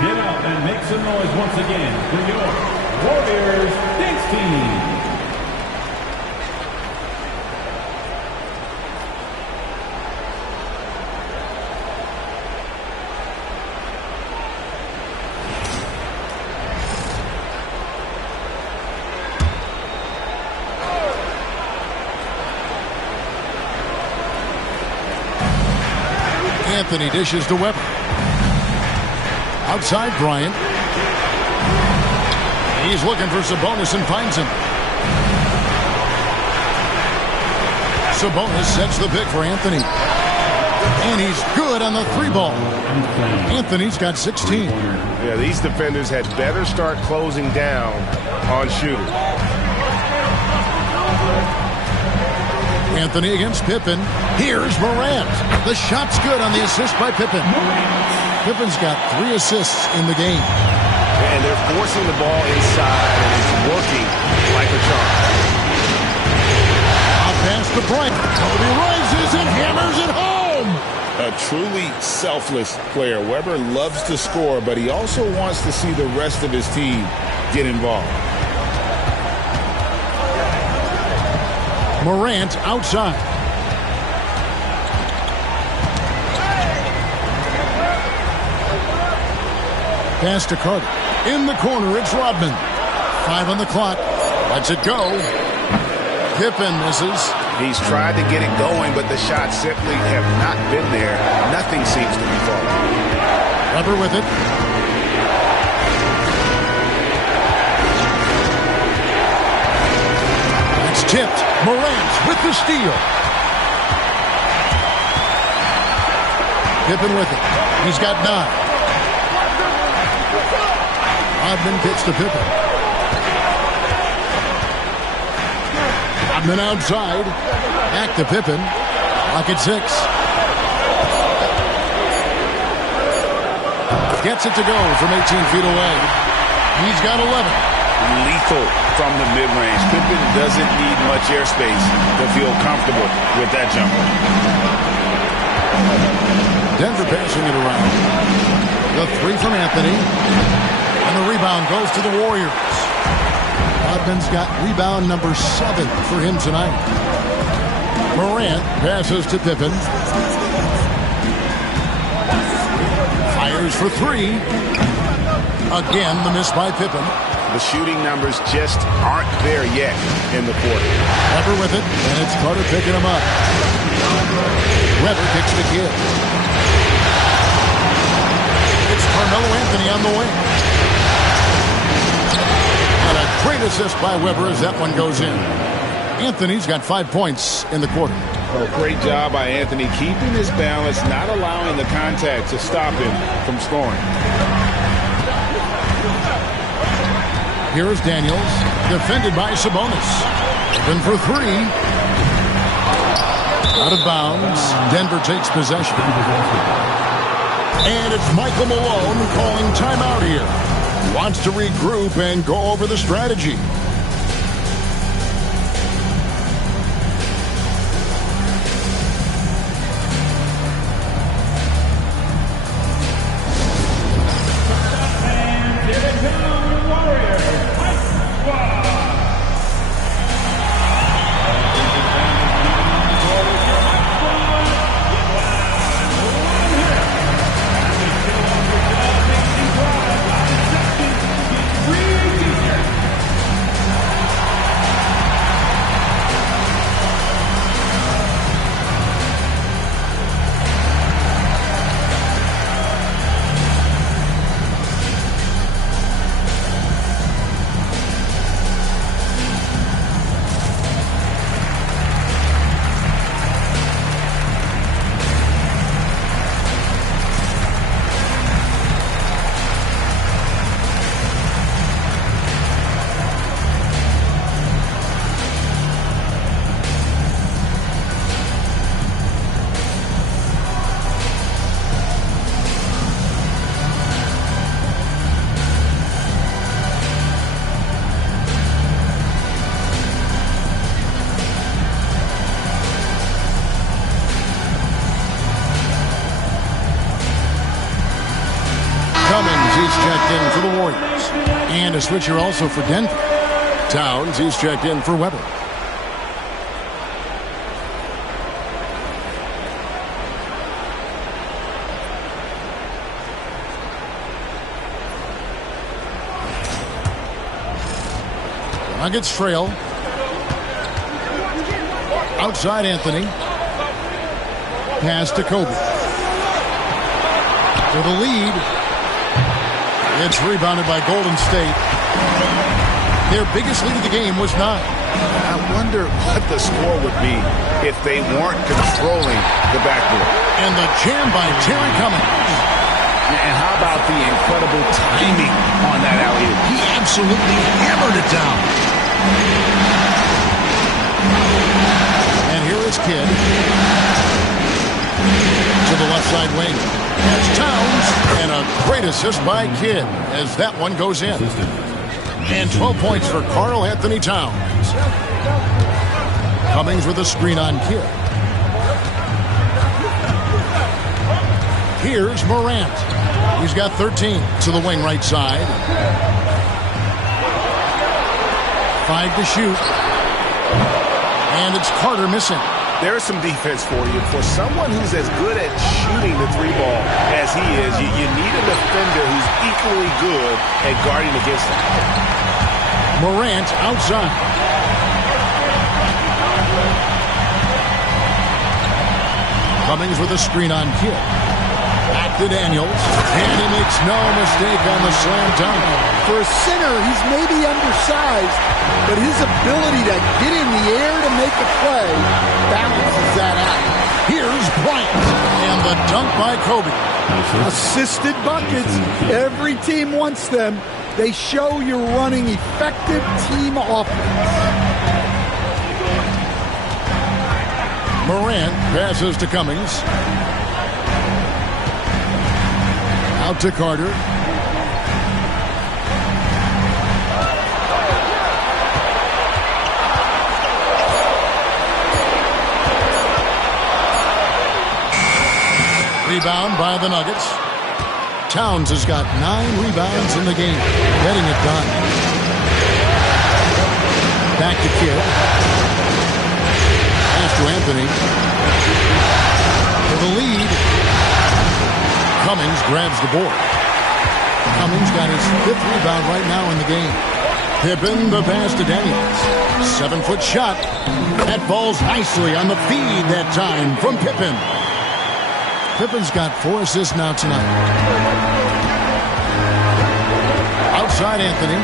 Get out and make some noise once again for your Warriors Big Team. Anthony dishes to Weber. Outside Bryant. He's looking for Sabonis and finds him. Sabonis sets the pick for Anthony. And he's good on the 3-ball. Anthony's got 16. Yeah, these defenders had better start closing down on shooters. Anthony against Pippen. Here's Morant. The shot's good on the assist by Pippen. Pippen's got 3 assists in the game. And they're forcing the ball inside, and it's working like a charm. Out pass to Bryant. Kobe rises and hammers it home. A truly selfless player. Weber loves to score, but he also wants to see the rest of his team get involved. Morant outside. Pass to Carter. In the corner, it's Rodman. 5 on the clock. Lets it go. Pippen misses. He's tried to get it going, but the shots simply have not been there. Nothing seems to be falling. Weber with it. It's tipped. Morant with the steal. Pippen with it. He's got 9. Rodman gets to Pippen. Rodman outside. Back to Pippen. Clock at 6. gets it to go from 18 feet away. He's got 11. Lethal from the mid-range. Pippen doesn't need much airspace to feel comfortable with that jumper. Denver passing it around. The three from Anthony. And the rebound goes to the Warriors. Rodman's got rebound number 7 for him tonight. Morant passes to Pippen. Fires for 3. Again, the miss by Pippen. The shooting numbers just aren't there yet in the quarter. Weber with it, and it's Carter picking him up. Weber kicks the kid. It's Carmelo Anthony on the wing. And a great assist by Weber as that one goes in. Anthony's got 5 points in the quarter. Oh, great job by Anthony keeping his balance, not allowing the contact to stop him from scoring. Here is Daniels, defended by Sabonis. Open for 3. Out of bounds. Denver takes possession. And it's Michael Malone calling timeout here. Wants to regroup and go over the strategy. He's checked in for the Warriors. And a switcher also for Denver. Towns, he's checked in for Weber. Nuggets trail. Outside Anthony. Pass to Kobe. For the lead. It's rebounded by Golden State. Their biggest lead of the game was 9. I wonder what the score would be if they weren't controlling the backboard. And the jam by Terry Cummings. And how about the incredible timing on that alley-oop? He absolutely hammered it down. And here is Kidd. To the left side wing. That's Towns, and a great assist by Kidd as that one goes in. And 12 points for Karl Anthony Towns. Cummings with a screen on Kidd. Here's Morant. He's got 13 to the wing right side. 5 to shoot. And it's Carter missing. There's some defense for you. For someone who's as good at shooting the 3-ball as he is, you need a defender who's equally good at guarding against him. Morant outside. Cummings with a screen on Kidd. Back to Daniels. And he makes no mistake on the slam dunk. For a center, he's maybe undersized, but his ability to get in the air to make a play balances that out. Here's Bryant. And the dunk by Kobe. Assisted buckets. Every team wants them. They show you're running effective team offense. Morant passes to Cummings. Out to Carter. Rebound by the Nuggets. Towns has got 9 rebounds in the game. Getting it done. Back to Kidd. Pass to Anthony. For the lead. Cummings grabs the board. Cummings got his 5th rebound right now in the game. Pippen the pass to Daniels. 7-foot shot. That falls nicely on the feed that time from Pippen. Pippen's got 4 assists now tonight. Outside Anthony.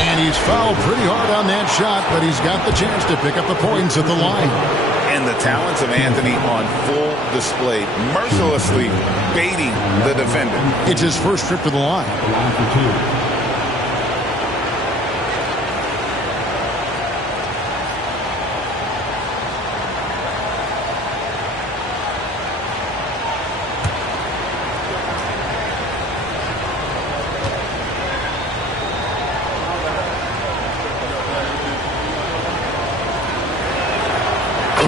And he's fouled pretty hard on that shot, but he's got the chance to pick up the points at the line. And the talents of Anthony on full display, mercilessly baiting the defender. It's his first trip to the line.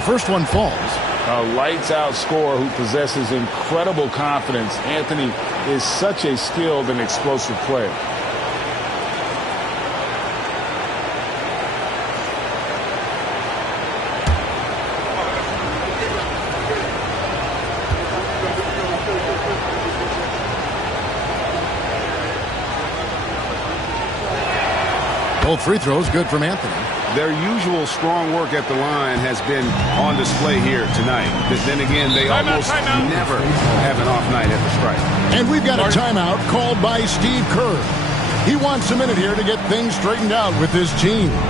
First one falls. A lights-out scorer who possesses incredible confidence. Anthony is such a skilled and explosive player. Both free throws good from Anthony. Their usual strong work at the line has been on display here tonight. But then again, they almost never have an off night at the stripe. And we've got a timeout called by Steve Kerr. He wants a minute here to get things straightened out with his team. It's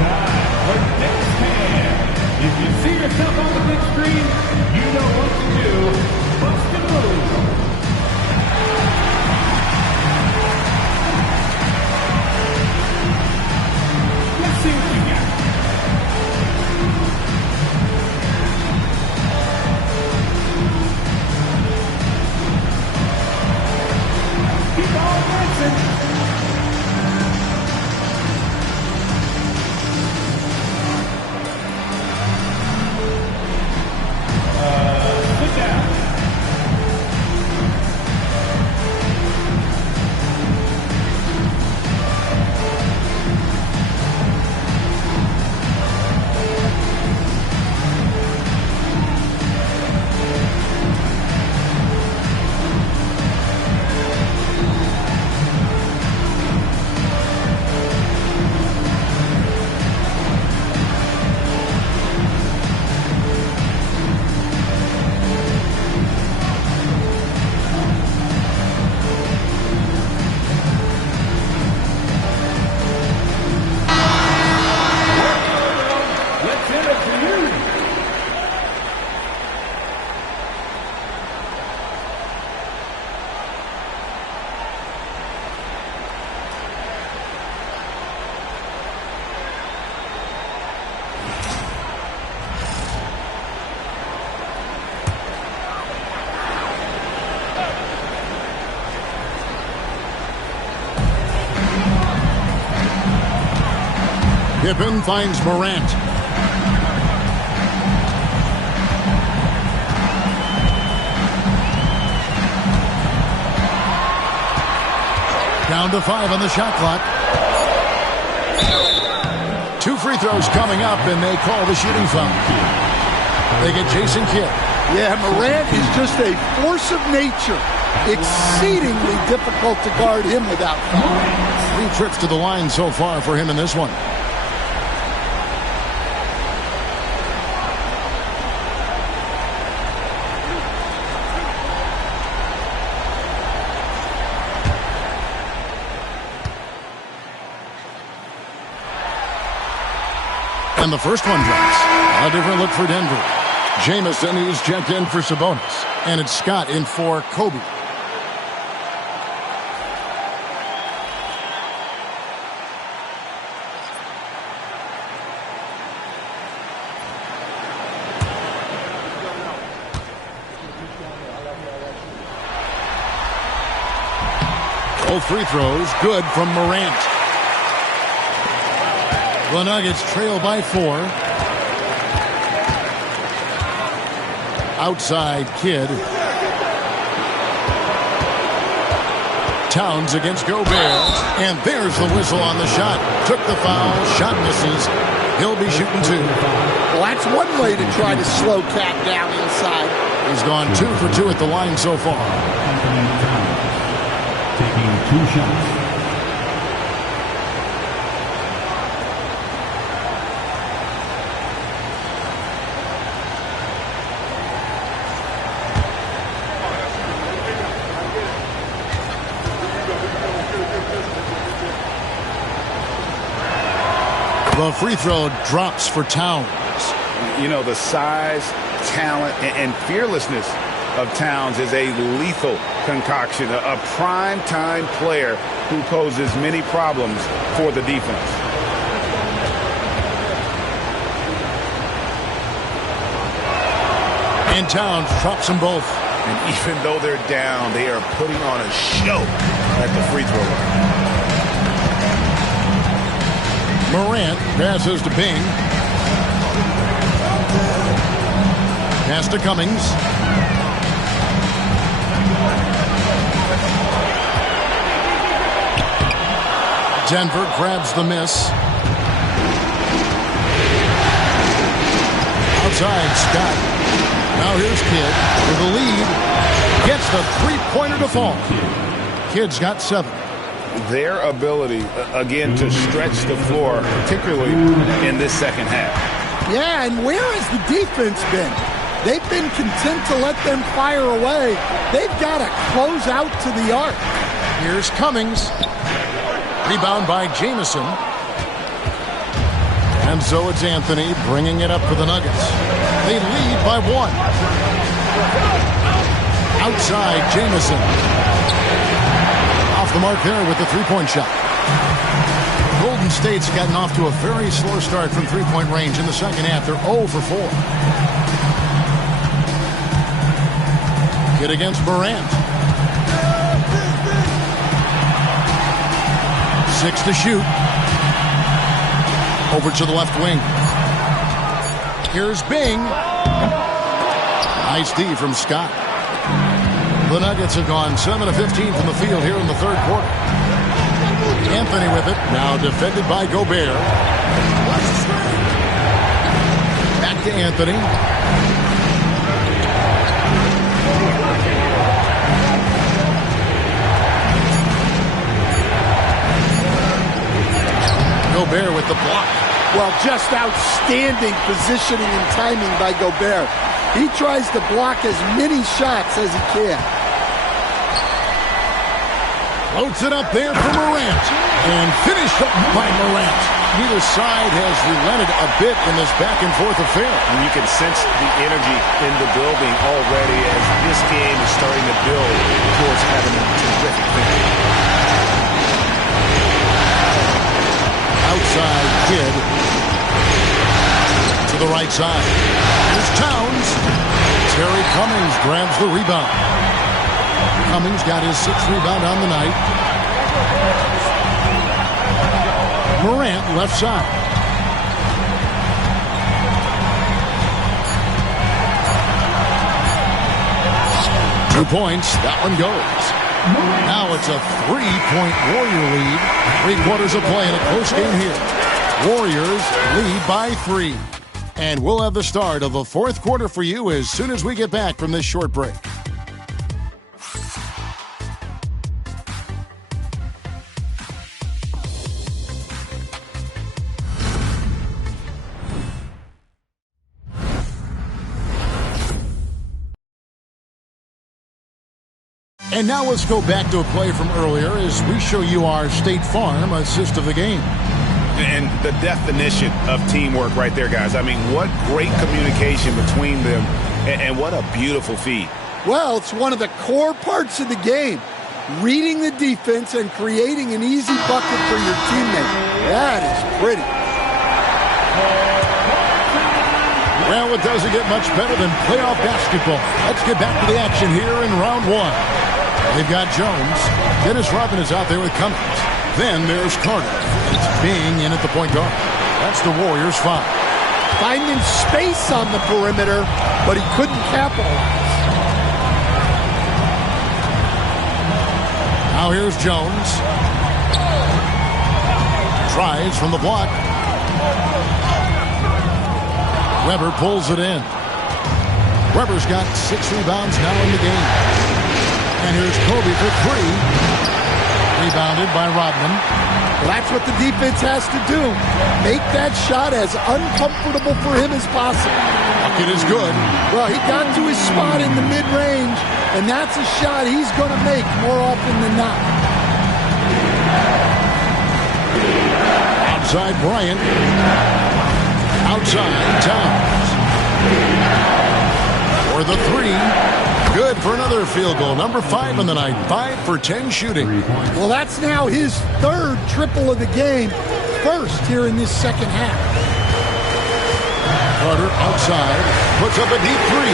time for next hand. If you see yourself on the big screen, you know what to do. Bust and move. See what you got. Keep on dancing. Sit down. Pippen finds Morant. Down to 5 on the shot clock. 2 free throws coming up, and they call the shooting foul. They get Jason Kidd. Yeah, Morant is just a force of nature. Exceedingly difficult to guard him without foul. 3 trips to the line so far for him in this one. And the first one drops. A different look for Denver. Jamison is checked in for Sabonis. And it's Scott in for Kobe. Both free throws good from Morant. The Nuggets trail by 4. Outside Kidd. Towns against Gobert. And there's the whistle on the shot. Took the foul. Shot misses. He'll be shooting 2. Well, that's one way to try to slow Cat down inside. He's gone 2 for 2 at the line so far. Taking 2 shots. The free throw drops for Towns. You know, the size, talent, and fearlessness of Towns is a lethal concoction, a prime-time player who poses many problems for the defense. And Towns drops them both. And even though they're down, they are putting on a show at the free throw line. Morant passes to Bing. Pass to Cummings. Denver grabs the miss. Outside, Scott. Now here's Kidd with the lead. Gets the three-pointer to fall. Kidd's got 7. Their ability, again, to stretch the floor, particularly in this second half. Yeah, and where has the defense been? They've been content to let them fire away. They've got to close out to the arc. Here's Cummings. Rebound by Jamison. And so it's Anthony bringing it up for the Nuggets. They lead by 1. Outside, Jamison. Off the mark there with the three-point shot. Golden State's gotten off to a very slow start from three-point range in the second half. They're 0 for 4. Hit against Morant. 6 to shoot. Over to the left wing. Here's Bing. Nice D from Scott. The Nuggets have gone 7 of 15 from the field here in the third quarter. Anthony with it. Now defended by Gobert. Back to Anthony. Gobert with the block. Well, just outstanding positioning and timing by Gobert. He tries to block as many shots as he can. Floats it up there for Morant. And finished up by Morant. Neither side has relented a bit in this back-and-forth affair. And you can sense the energy in the building already as this game is starting to build towards having a terrific finish. Outside Kidd. To the right side. Here's Towns. Terry Cummings grabs the rebound. Cummings got his 6th rebound on the night. Morant left side. Two points. That one goes. Now it's a 3-point Warrior lead. 3 quarters of play in a close game here. Warriors lead by 3. And we'll have the start of the fourth quarter for you as soon as we get back from this short break. And now let's go back to a play from earlier as we show you our State Farm assist of the game. And the definition of teamwork right there, guys. I mean, what great communication between them, and what a beautiful feed. Well, it's one of the core parts of the game. Reading the defense and creating an easy bucket for your teammate. That is pretty. Well, it doesn't get much better than playoff basketball. Let's get back to the action here in round 1. They've got Jones. Dennis Rodman is out there with Cummings. Then there's Carter. It's Bing in at the point guard. That's the Warriors' foul. Finding space on the perimeter, but he couldn't capitalize. Now here's Jones. Tries from the block. Webber pulls it in. Webber's got 6 rebounds now in the game. And here's Kobe for 3. Rebounded by Rodman. Well, that's what the defense has to do. Make that shot as uncomfortable for him as possible. Bucket is good. Well, he got to his spot in the mid-range, and that's a shot he's going to make more often than not. Outside Bryant. Outside Towns. For the 3. Good for another field goal. Number 5 in the night. 5 for 10 shooting. Well, that's now his 3rd triple of the game. First here in this second half. Carter outside. Puts up a deep 3.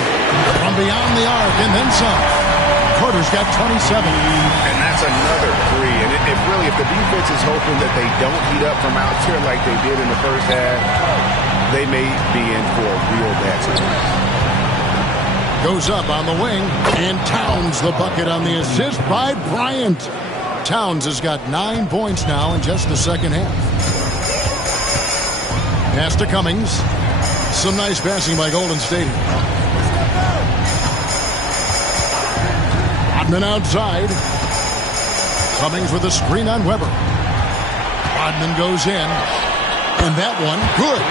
From beyond the arc and then some. Carter's got 27. And that's another 3. And if the defense is hoping that they don't heat up from out here like they did in the first half, they may be in for a real bad situation. Goes up on the wing, and Towns the bucket on the assist by Bryant. Towns has got 9 points now in just the second half. Pass to Cummings. Some nice passing by Golden State. Rodman outside. Cummings with a screen on Webber. Rodman goes in, and that one, good.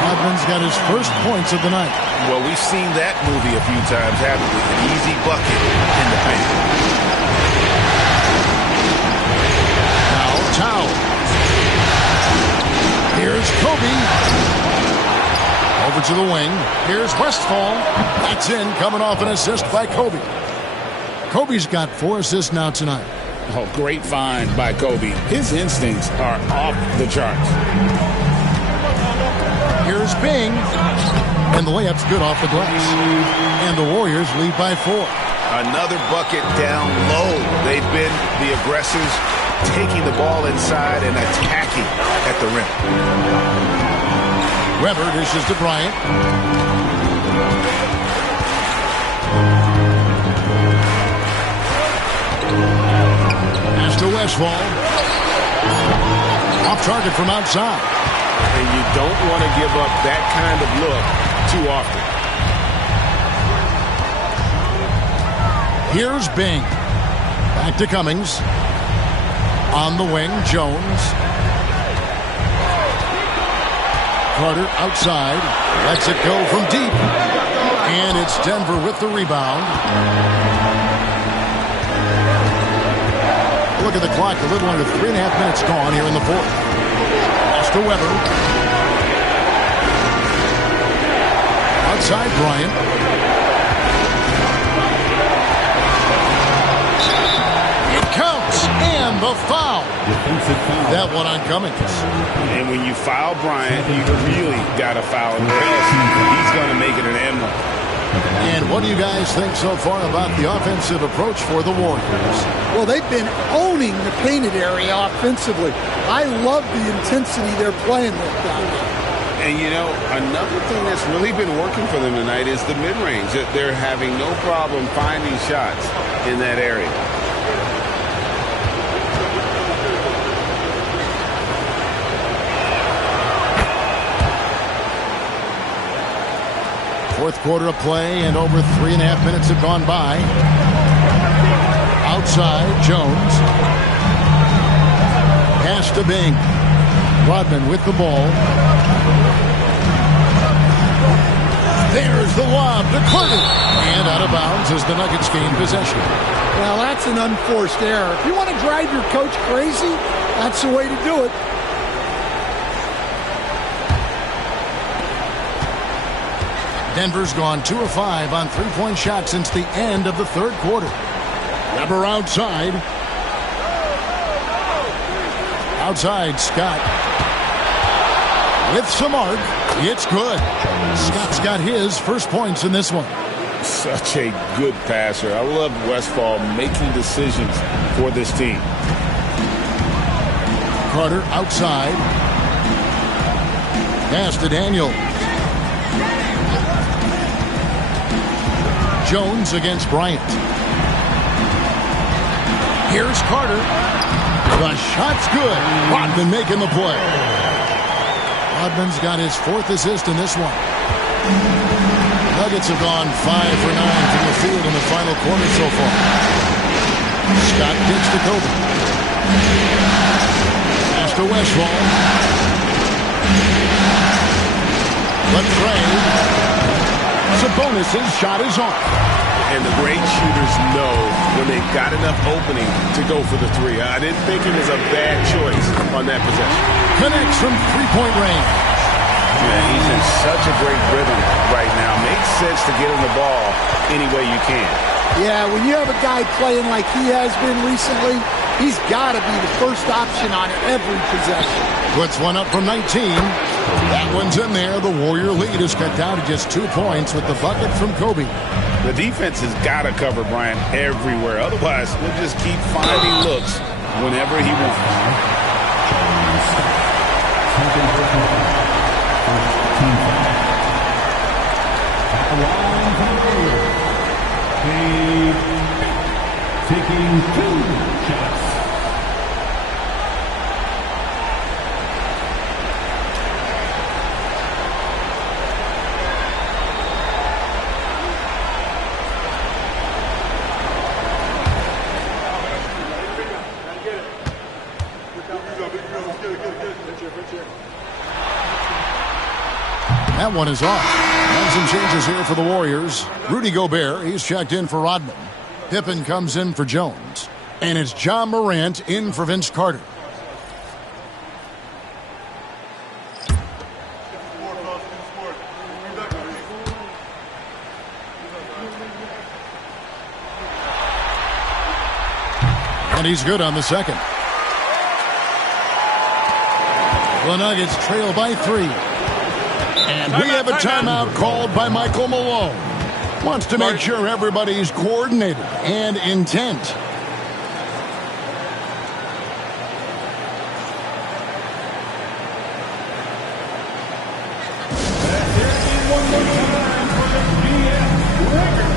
Rodman's got his first points of the night. Well, we've seen that movie a few times, haven't we? An easy bucket in the paint. Now Towns. Here's Kobe. Over to the wing. Here's Westphal. That's in, coming off an assist by Kobe. Kobe's got 4 assists now tonight. Oh, great find by Kobe. His instincts are off the charts. Here's Bing. And the layup's good off the glass. And the Warriors lead by 4. Another bucket down low. They've been the aggressors, taking the ball inside and attacking at the rim. Webber dishes to Bryant. Pass to Westphal. Off target from outside. And you don't want to give up that kind of look too often. Here's Bing. Back to Cummings. On the wing, Jones. Carter outside. Lets it go from deep. And it's Denver with the rebound. Look at the clock. A little under 3.5 minutes gone here in the fourth. Pass to Webber. Outside Bryant. It counts. And the foul. That one on Cummings. And when you foul Bryant, you really got to foul him. He's going to make it an end one. And what do you guys think so far about the offensive approach for the Warriors? Well, they've been owning the painted area offensively. I love the intensity they're playing with down there. And, you know, another thing that's really been working for them tonight is the mid-range. They're having no problem finding shots in that area. Fourth quarter of play, and over 3.5 minutes have gone by. Outside, Jones. Pass to Bing. Rodman with the ball. There's the lob to Carter. And out of bounds as the Nuggets gain possession. Well, that's an unforced error. If you want to drive your coach crazy, that's the way to do it. Denver's gone 2 of 5 on three-point shots since the end of the third quarter. Webber outside. Outside, Scott. With some arc, it's good. Scott's got his first points in this one. Such a good passer. I love Westfall making decisions for this team. Carter outside. Pass to Daniel. Jones against Bryant. Here's Carter. The shot's good. Rodman making the play. Rodman's got his 4th assist in this one. Nuggets have gone 5 for 9 from the field in the final quarter so far. Scott kicks to Kobe. Pass to Westfall. The trade. Sabonis' shot is off. And the great shooters know when they've got enough opening to go for the 3. I didn't think it was a bad choice on that possession. Connects from three-point range. Yeah, he's in such a great rhythm right now. Makes sense to get him the ball any way you can. Yeah, when you have a guy playing like he has been recently, he's got to be the first option on every possession. Puts one up from 19. That one's in there. The Warrior lead is cut down to just 2 points with the bucket from Kobe. The defense has got to cover Bryant everywhere. Otherwise, we'll just keep finding looks whenever he wants. Taking 2 shots. That one is off. And some changes here for the Warriors. Rudy Gobert, he's checked in for Rodman. Pippen comes in for Jones. And it's John Morant in for Vince Carter. And he's good on the second. The Nuggets trail by 3. And we have a timeout called by Michael Malone. Wants to make sure everybody's coordinated and intent. One more time for the BS record.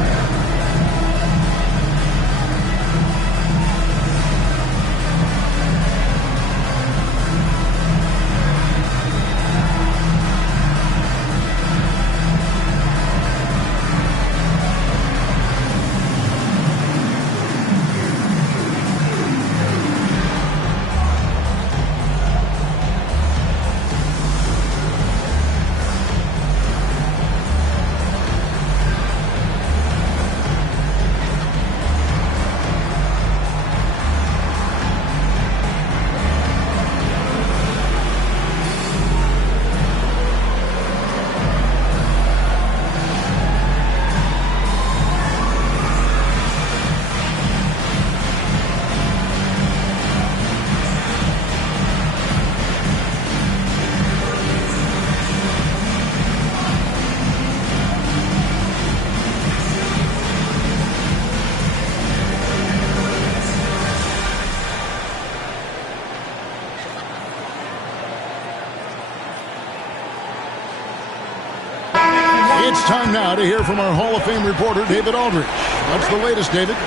It's time now to hear from our Hall of Fame reporter, David Aldridge. What's the latest, David?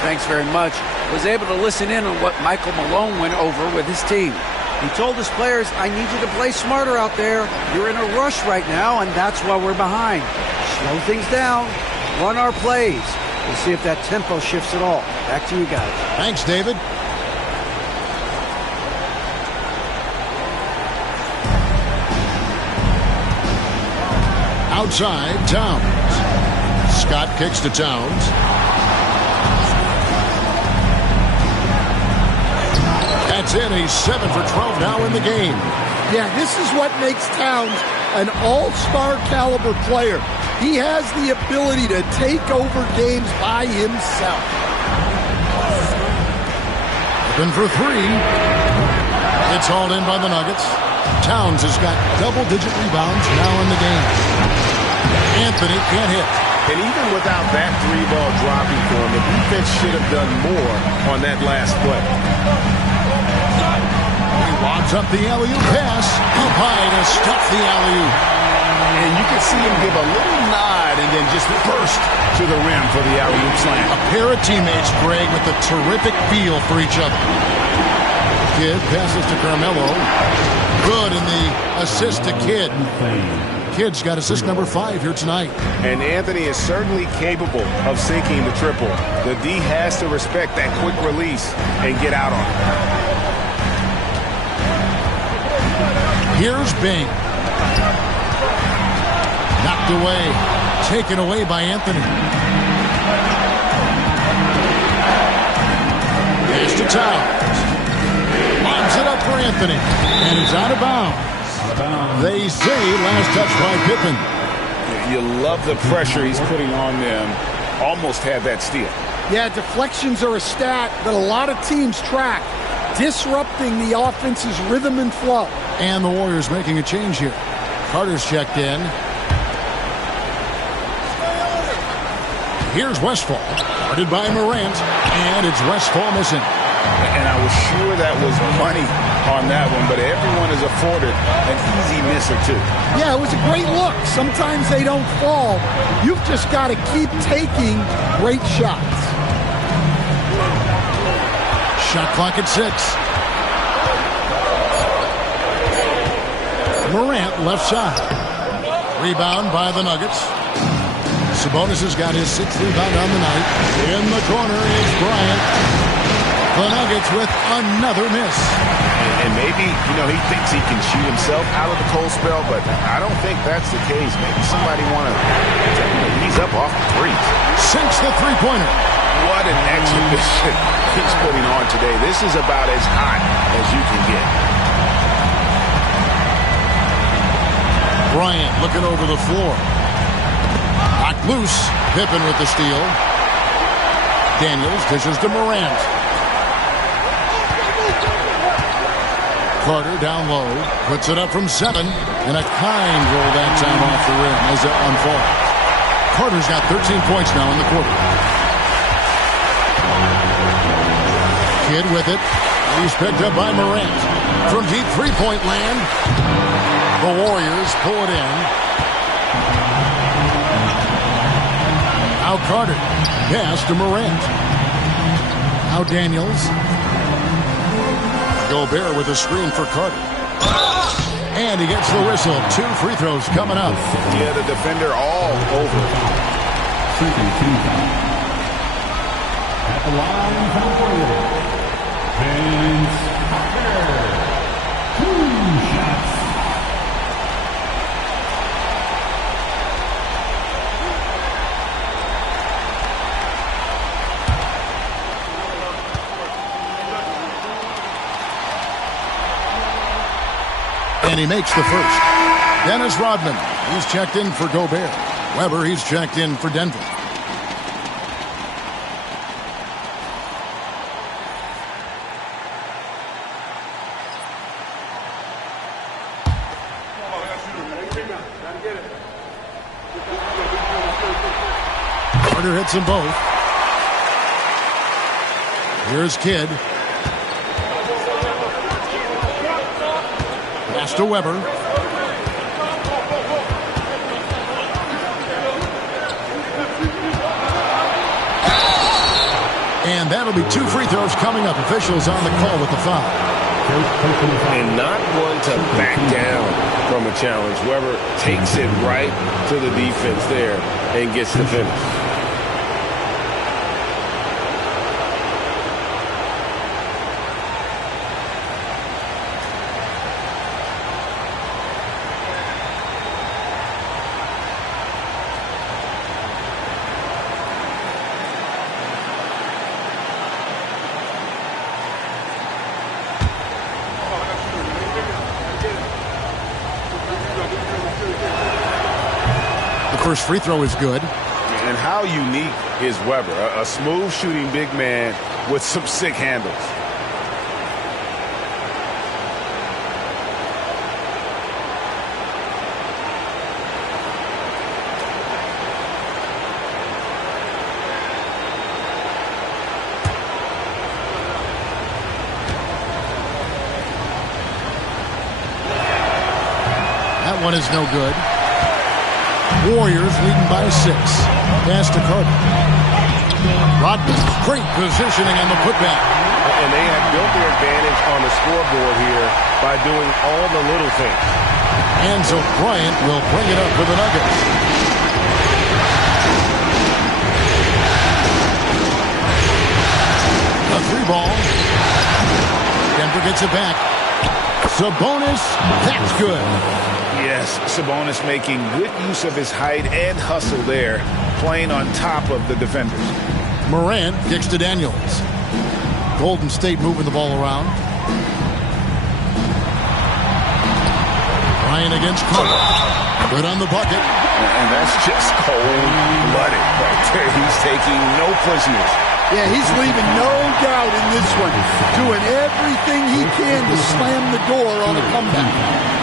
Thanks very much. Was able to listen in on what Michael Malone went over with his team. He told his players, I need you to play smarter out there. You're in a rush right now, and that's why we're behind. Slow things down. Run our plays. We'll see if that tempo shifts at all. Back to you guys. Thanks, David. Outside, Towns. Scott kicks to Towns. That's it. He's 7 for 12 now in the game. Yeah, this is what makes Towns an all-star caliber player. He has the ability to take over games by himself. Open for 3. It's hauled in by the Nuggets. Towns has got double-digit rebounds now in the game. Anthony can't hit. And even without that 3-ball dropping for him, the defense should have done more on that last play. He lobs up the alley-oop pass. Up high to stuff the alley-oop. And you can see him give a little nod and then just burst to the rim for the alley-oop slam. A pair of teammates, Greg, with a terrific feel for each other. Kidd passes to Carmelo. Good in the assist to Kidd. Kidd's got assist number 5 here tonight. And Anthony is certainly capable of sinking the triple. The D has to respect that quick release and get out on it. Here's Bing. Knocked away. Taken away by Anthony. Pass to Towers. Lines it up for Anthony. And it's out of bounds. They say last touch by Pippen. You love the pressure he's putting on them. Almost had that steal. Yeah, deflections are a stat that a lot of teams track, disrupting the offense's rhythm and flow. And the Warriors making a change here. Carter's checked in. Here's Westphal, guarded by Morant, and it's Westphal missing. And I was sure that was money on that one, but everyone is afforded an easy miss or two. Yeah, it was a great look. Sometimes they don't fall. You've just got to keep taking great shots. Shot clock at 6. Morant left side. Rebound by the Nuggets. Sabonis has got his 6th rebound on the night. In the corner is Bryant. The Nuggets with another miss. And maybe, he thinks he can shoot himself out of the cold spell, but I don't think that's the case. Maybe somebody want to ease up off the threes. Sinks the three-pointer. What an exhibition he's putting on today. This is about as hot as you can get. Bryant looking over the floor. Knocked loose. Pippen with the steal. Daniels dishes to Morant. Carter down low. Puts it up from 7. And a kind roll that time off the rim as it unfolds. Carter's got 13 points now in the quarter. Kidd with it. He's picked up by Morant. From deep three-point land. The Warriors pull it in. Now Carter. Pass to Morant. Now Daniels. Gobert with a screen for Carter. And he gets the whistle. 2 free throws coming up. Yeah, the defender all over. At the line for the Warriors, Vince Carter. 2 shots. And he makes the first. Dennis Rodman, he's checked in for Gobert. Weber, he's checked in for Denver. Carter hits them both. Here's Kidd. Pass to Weber. And that'll be 2 free throws coming up. Officials on the call with the foul. And not one to back down from a challenge. Weber takes it right to the defense there and gets the finish. First free throw is good. And how unique is Weber? A smooth shooting big man with some sick handles. That one is no good. Warriors leading by 6. Pass to Carter. Rodman, great positioning on the putback. And they have built their advantage on the scoreboard here by doing all the little things. Enzo Bryant will bring it up for the Nuggets. A 3-ball. Denver gets it back. Sabonis, that's good. Yes, Sabonis making good use of his height and hustle there, playing on top of the defenders. Morant kicks to Daniels. Golden State moving the ball around. Ryan against Carter. Good on the bucket. And that's just cold-blooded right there. He's taking no prisoners. Yeah, he's leaving no doubt in this one. Doing everything he can to slam the door on a comeback.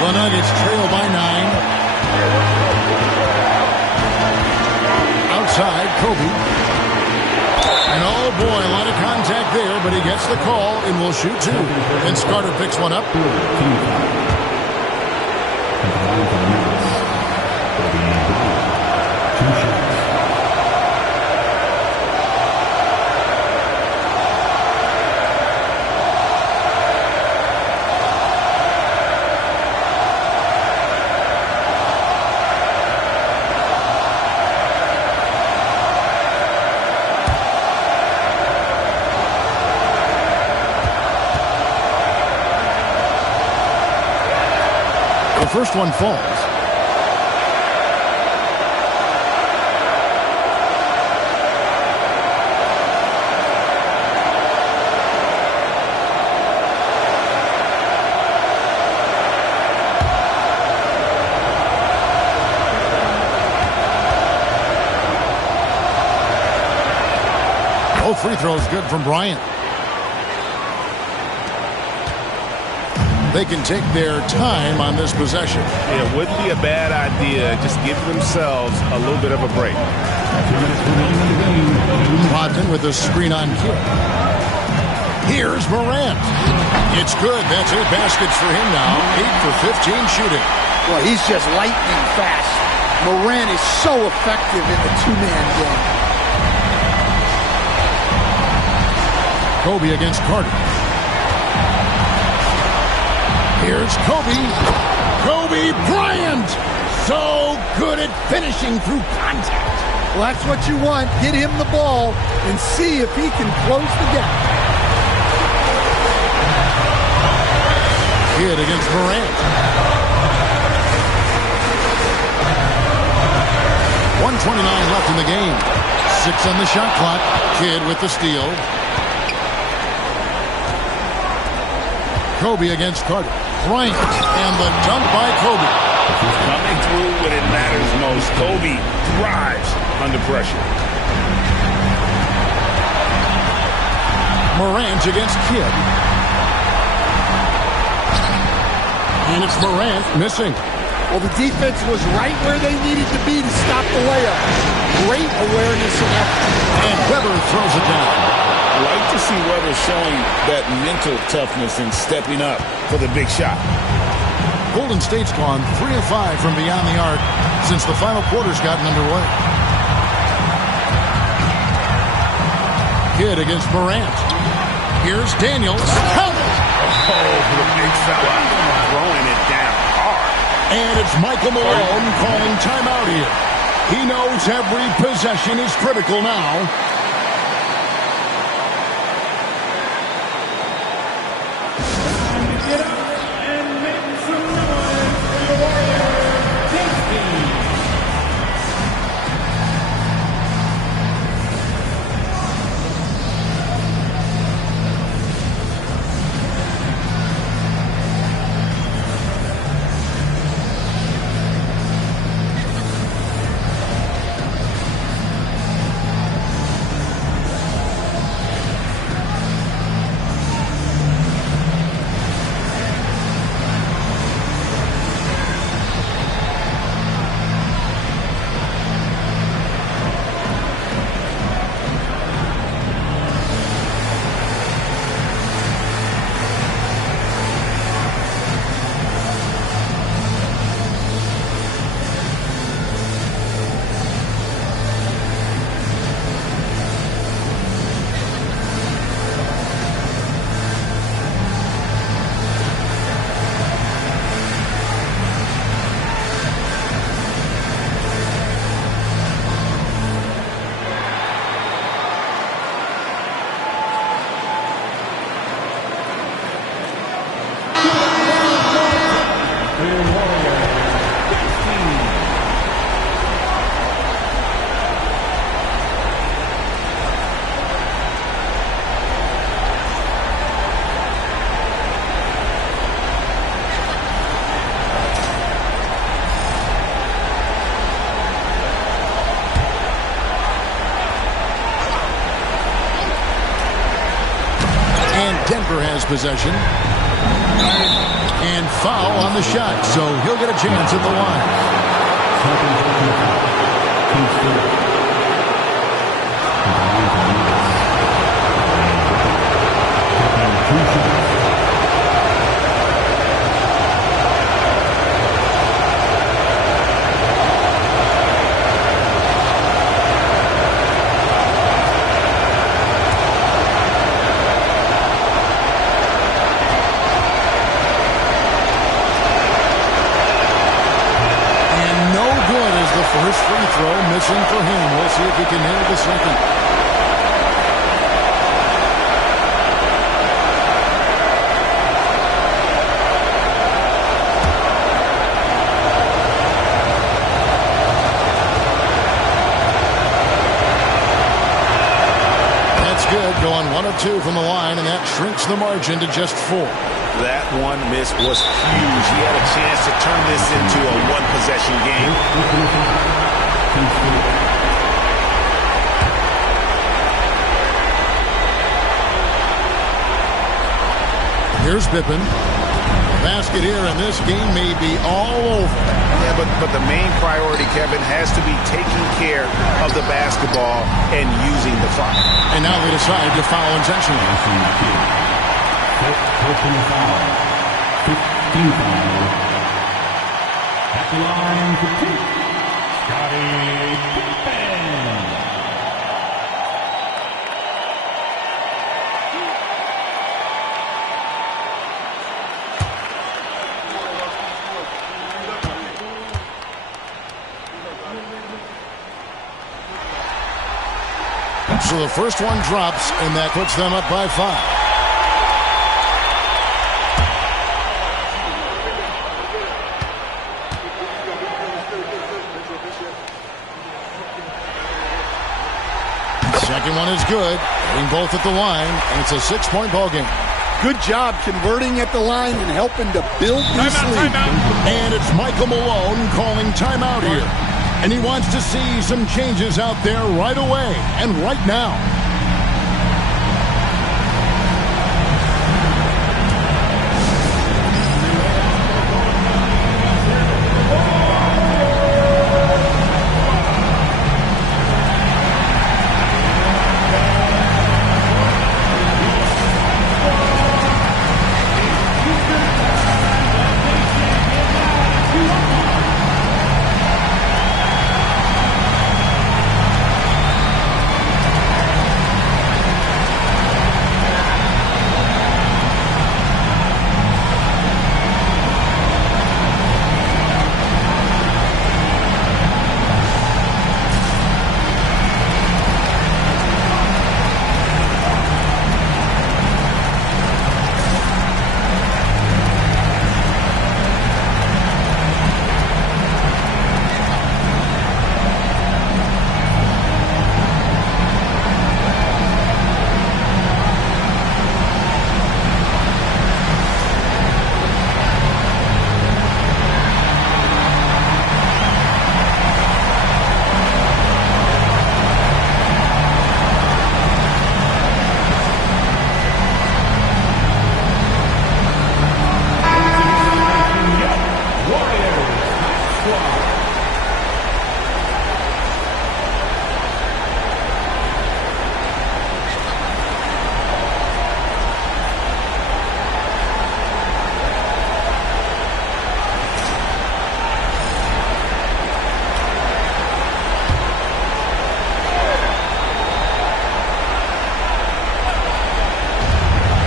The Nuggets trail by 9. Outside, Kobe. And oh boy, a lot of contact there, but he gets the call and will shoot 2. Vince Carter picks one up. First one falls. Both free throws good from Bryant. They can take their time on this possession. It wouldn't be a bad idea. Just give themselves a little bit of a break. Rodman with a screen on kick. Here's Morant. It's good. That's 8 baskets for him now. 8 for 15 shooting. Well, he's just lightning fast. Morant is so effective in the two-man game. Kobe against Carter. Here's Kobe. Kobe Bryant. So good at finishing through contact. Well, that's what you want. Get him the ball and see if he can close the gap. Kidd against Morant. 1:29 left in the game. 6 on the shot clock. Kidd with the steal. Kobe against Carter. Bryant and the dunk by Kobe. Coming through when it matters most. Kobe thrives under pressure. Morant against Kidd. And it's Morant missing. Well, the defense was right where they needed to be to stop the layup. Great awareness and effort. And Weber throws it down. I like to see Weber showing that mental toughness and stepping up for the big shot. Golden State's gone 3 of 5 from beyond the arc since the final quarter's gotten underway. Kidd against Morant. Here's Daniels. Count it! Oh, the big fella throwing it down hard. And it's Michael Malone calling timeout here. He knows every possession is critical now. Denver has possession. And foul on the shot, so he'll get a chance at the line. First free throw missing for him. We'll see if he can nail the second. That's good. Going 1 of 2 from the line, and that shrinks the margin to just 4. That one miss was huge. He had a chance to turn this into a one-possession game. Here's Pippen. Basket here, and this game may be all over. Yeah, but the main priority, Kevin, has to be taking care of the basketball and using the foul. And now they decide to foul intentionally. Personal foul. 15 foul. At the line for 2. Scottie Pippen. So the first one drops, and that puts them up by 5. Second one is good. Getting both at the line, and it's a 6-point ball game. Good job converting at the line and helping to build this lead. And it's Michael Malone calling timeout here. And he wants to see some changes out there right away and right now.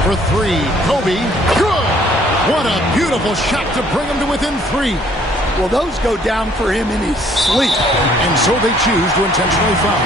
For 3, Kobe, good! What a beautiful shot to bring him to within 3. Well, those go down for him in his sleep. And so they choose to intentionally foul.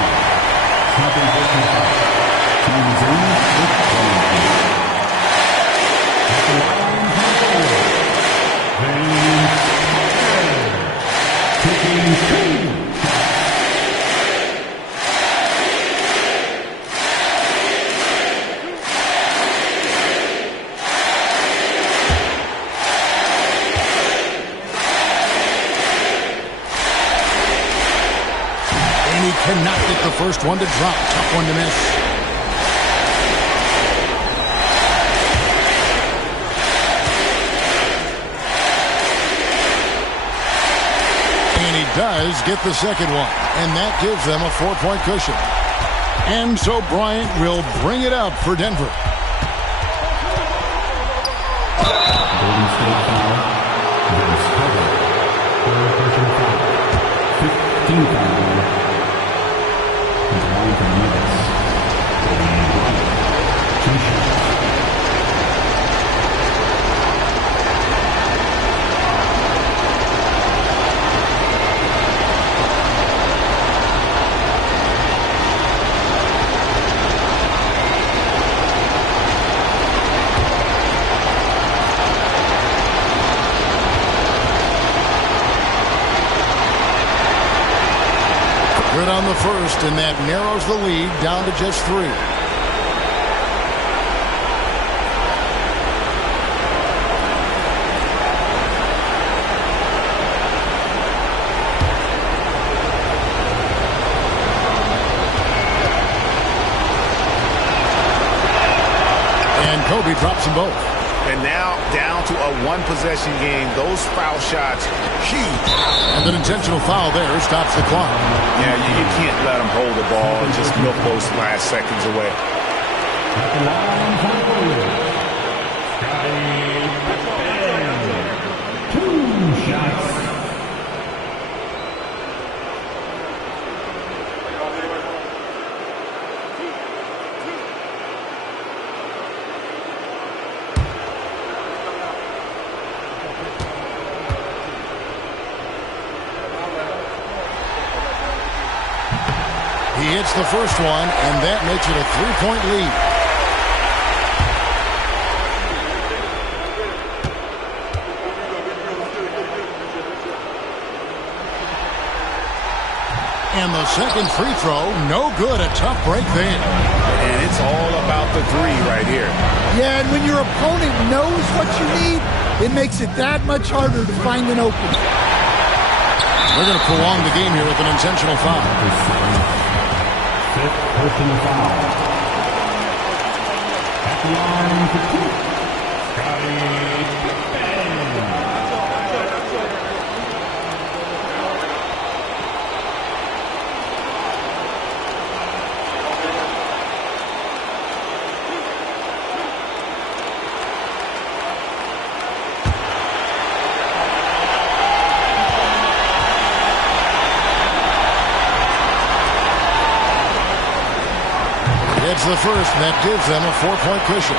He cannot get the first one to drop. Tough one to miss. does get the second one, and that gives them a 4-point cushion. And so Bryant will bring it up for Denver. Golden State foul. Vince Carter. Third personal foul. 15 foul. He's line for the Nuggets. Kobe Bryant. 2 shots. Good on the first, and that narrows the lead down to just 3. And Kobe drops them both. And now down to a one-possession game. Those foul shots, huge. And an intentional foul there stops the clock. Yeah, you can't let them hold the ball and just milk those last seconds away. At the line for the Warriors. Scottie Pippen. 2 shots. He hits the first one, and that makes it a 3-point lead. And the second free throw, no good. A tough break there. And it's all about the 3 right here. Yeah, and when your opponent knows what you need, it makes it that much harder to find an opening. We're going to prolong the game here with an intentional foul. 5th personal foul. At the line for 2. Scottie Pippen. It's the first, and that gives them a 4-point cushion.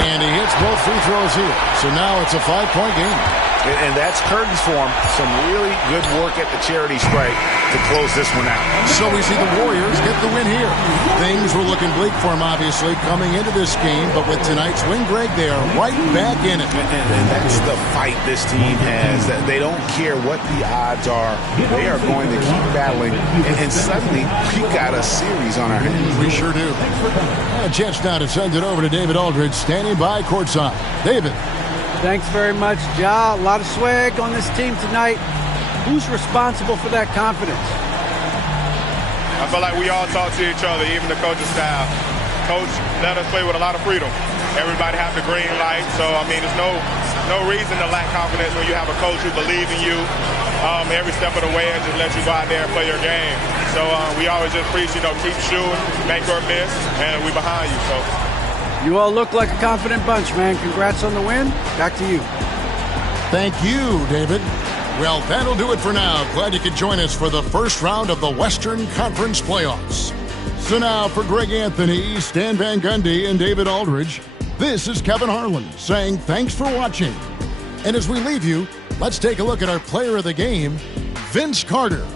And he hits both free throws here. So now it's a 5-point game. And that's curtains for him. Some really good work at the charity stripe to close this one out. So we see the Warriors get the win here. Things were looking bleak for them, obviously, coming into this game. But with tonight's win, Greg, they are right back in it. And that's the fight this team has. That they don't care what the odds are. They are going to keep battling. And suddenly, we got a series on our hands. We sure do. A chance now to send it over to David Aldridge, standing by courtside. David. Thanks very much, Ja. A lot of swag on this team tonight. Who's responsible for that confidence? I feel like we all talk to each other, even the coaching staff. Coach let us play with a lot of freedom. Everybody have the green light, so I mean, there's no reason to lack confidence when you have a coach who believes in you every step of the way and just let you go out there and play your game. So we always just preach, keep shooting, make or miss, and we behind you. So. You all look like a confident bunch, man. Congrats on the win. Back to you. Thank you, David. Well, that'll do it for now. Glad you could join us for the first round of the Western Conference playoffs. So now for Greg Anthony, Stan Van Gundy, and David Aldridge, this is Kevin Harlan saying thanks for watching. And as we leave you, let's take a look at our player of the game, Vince Carter.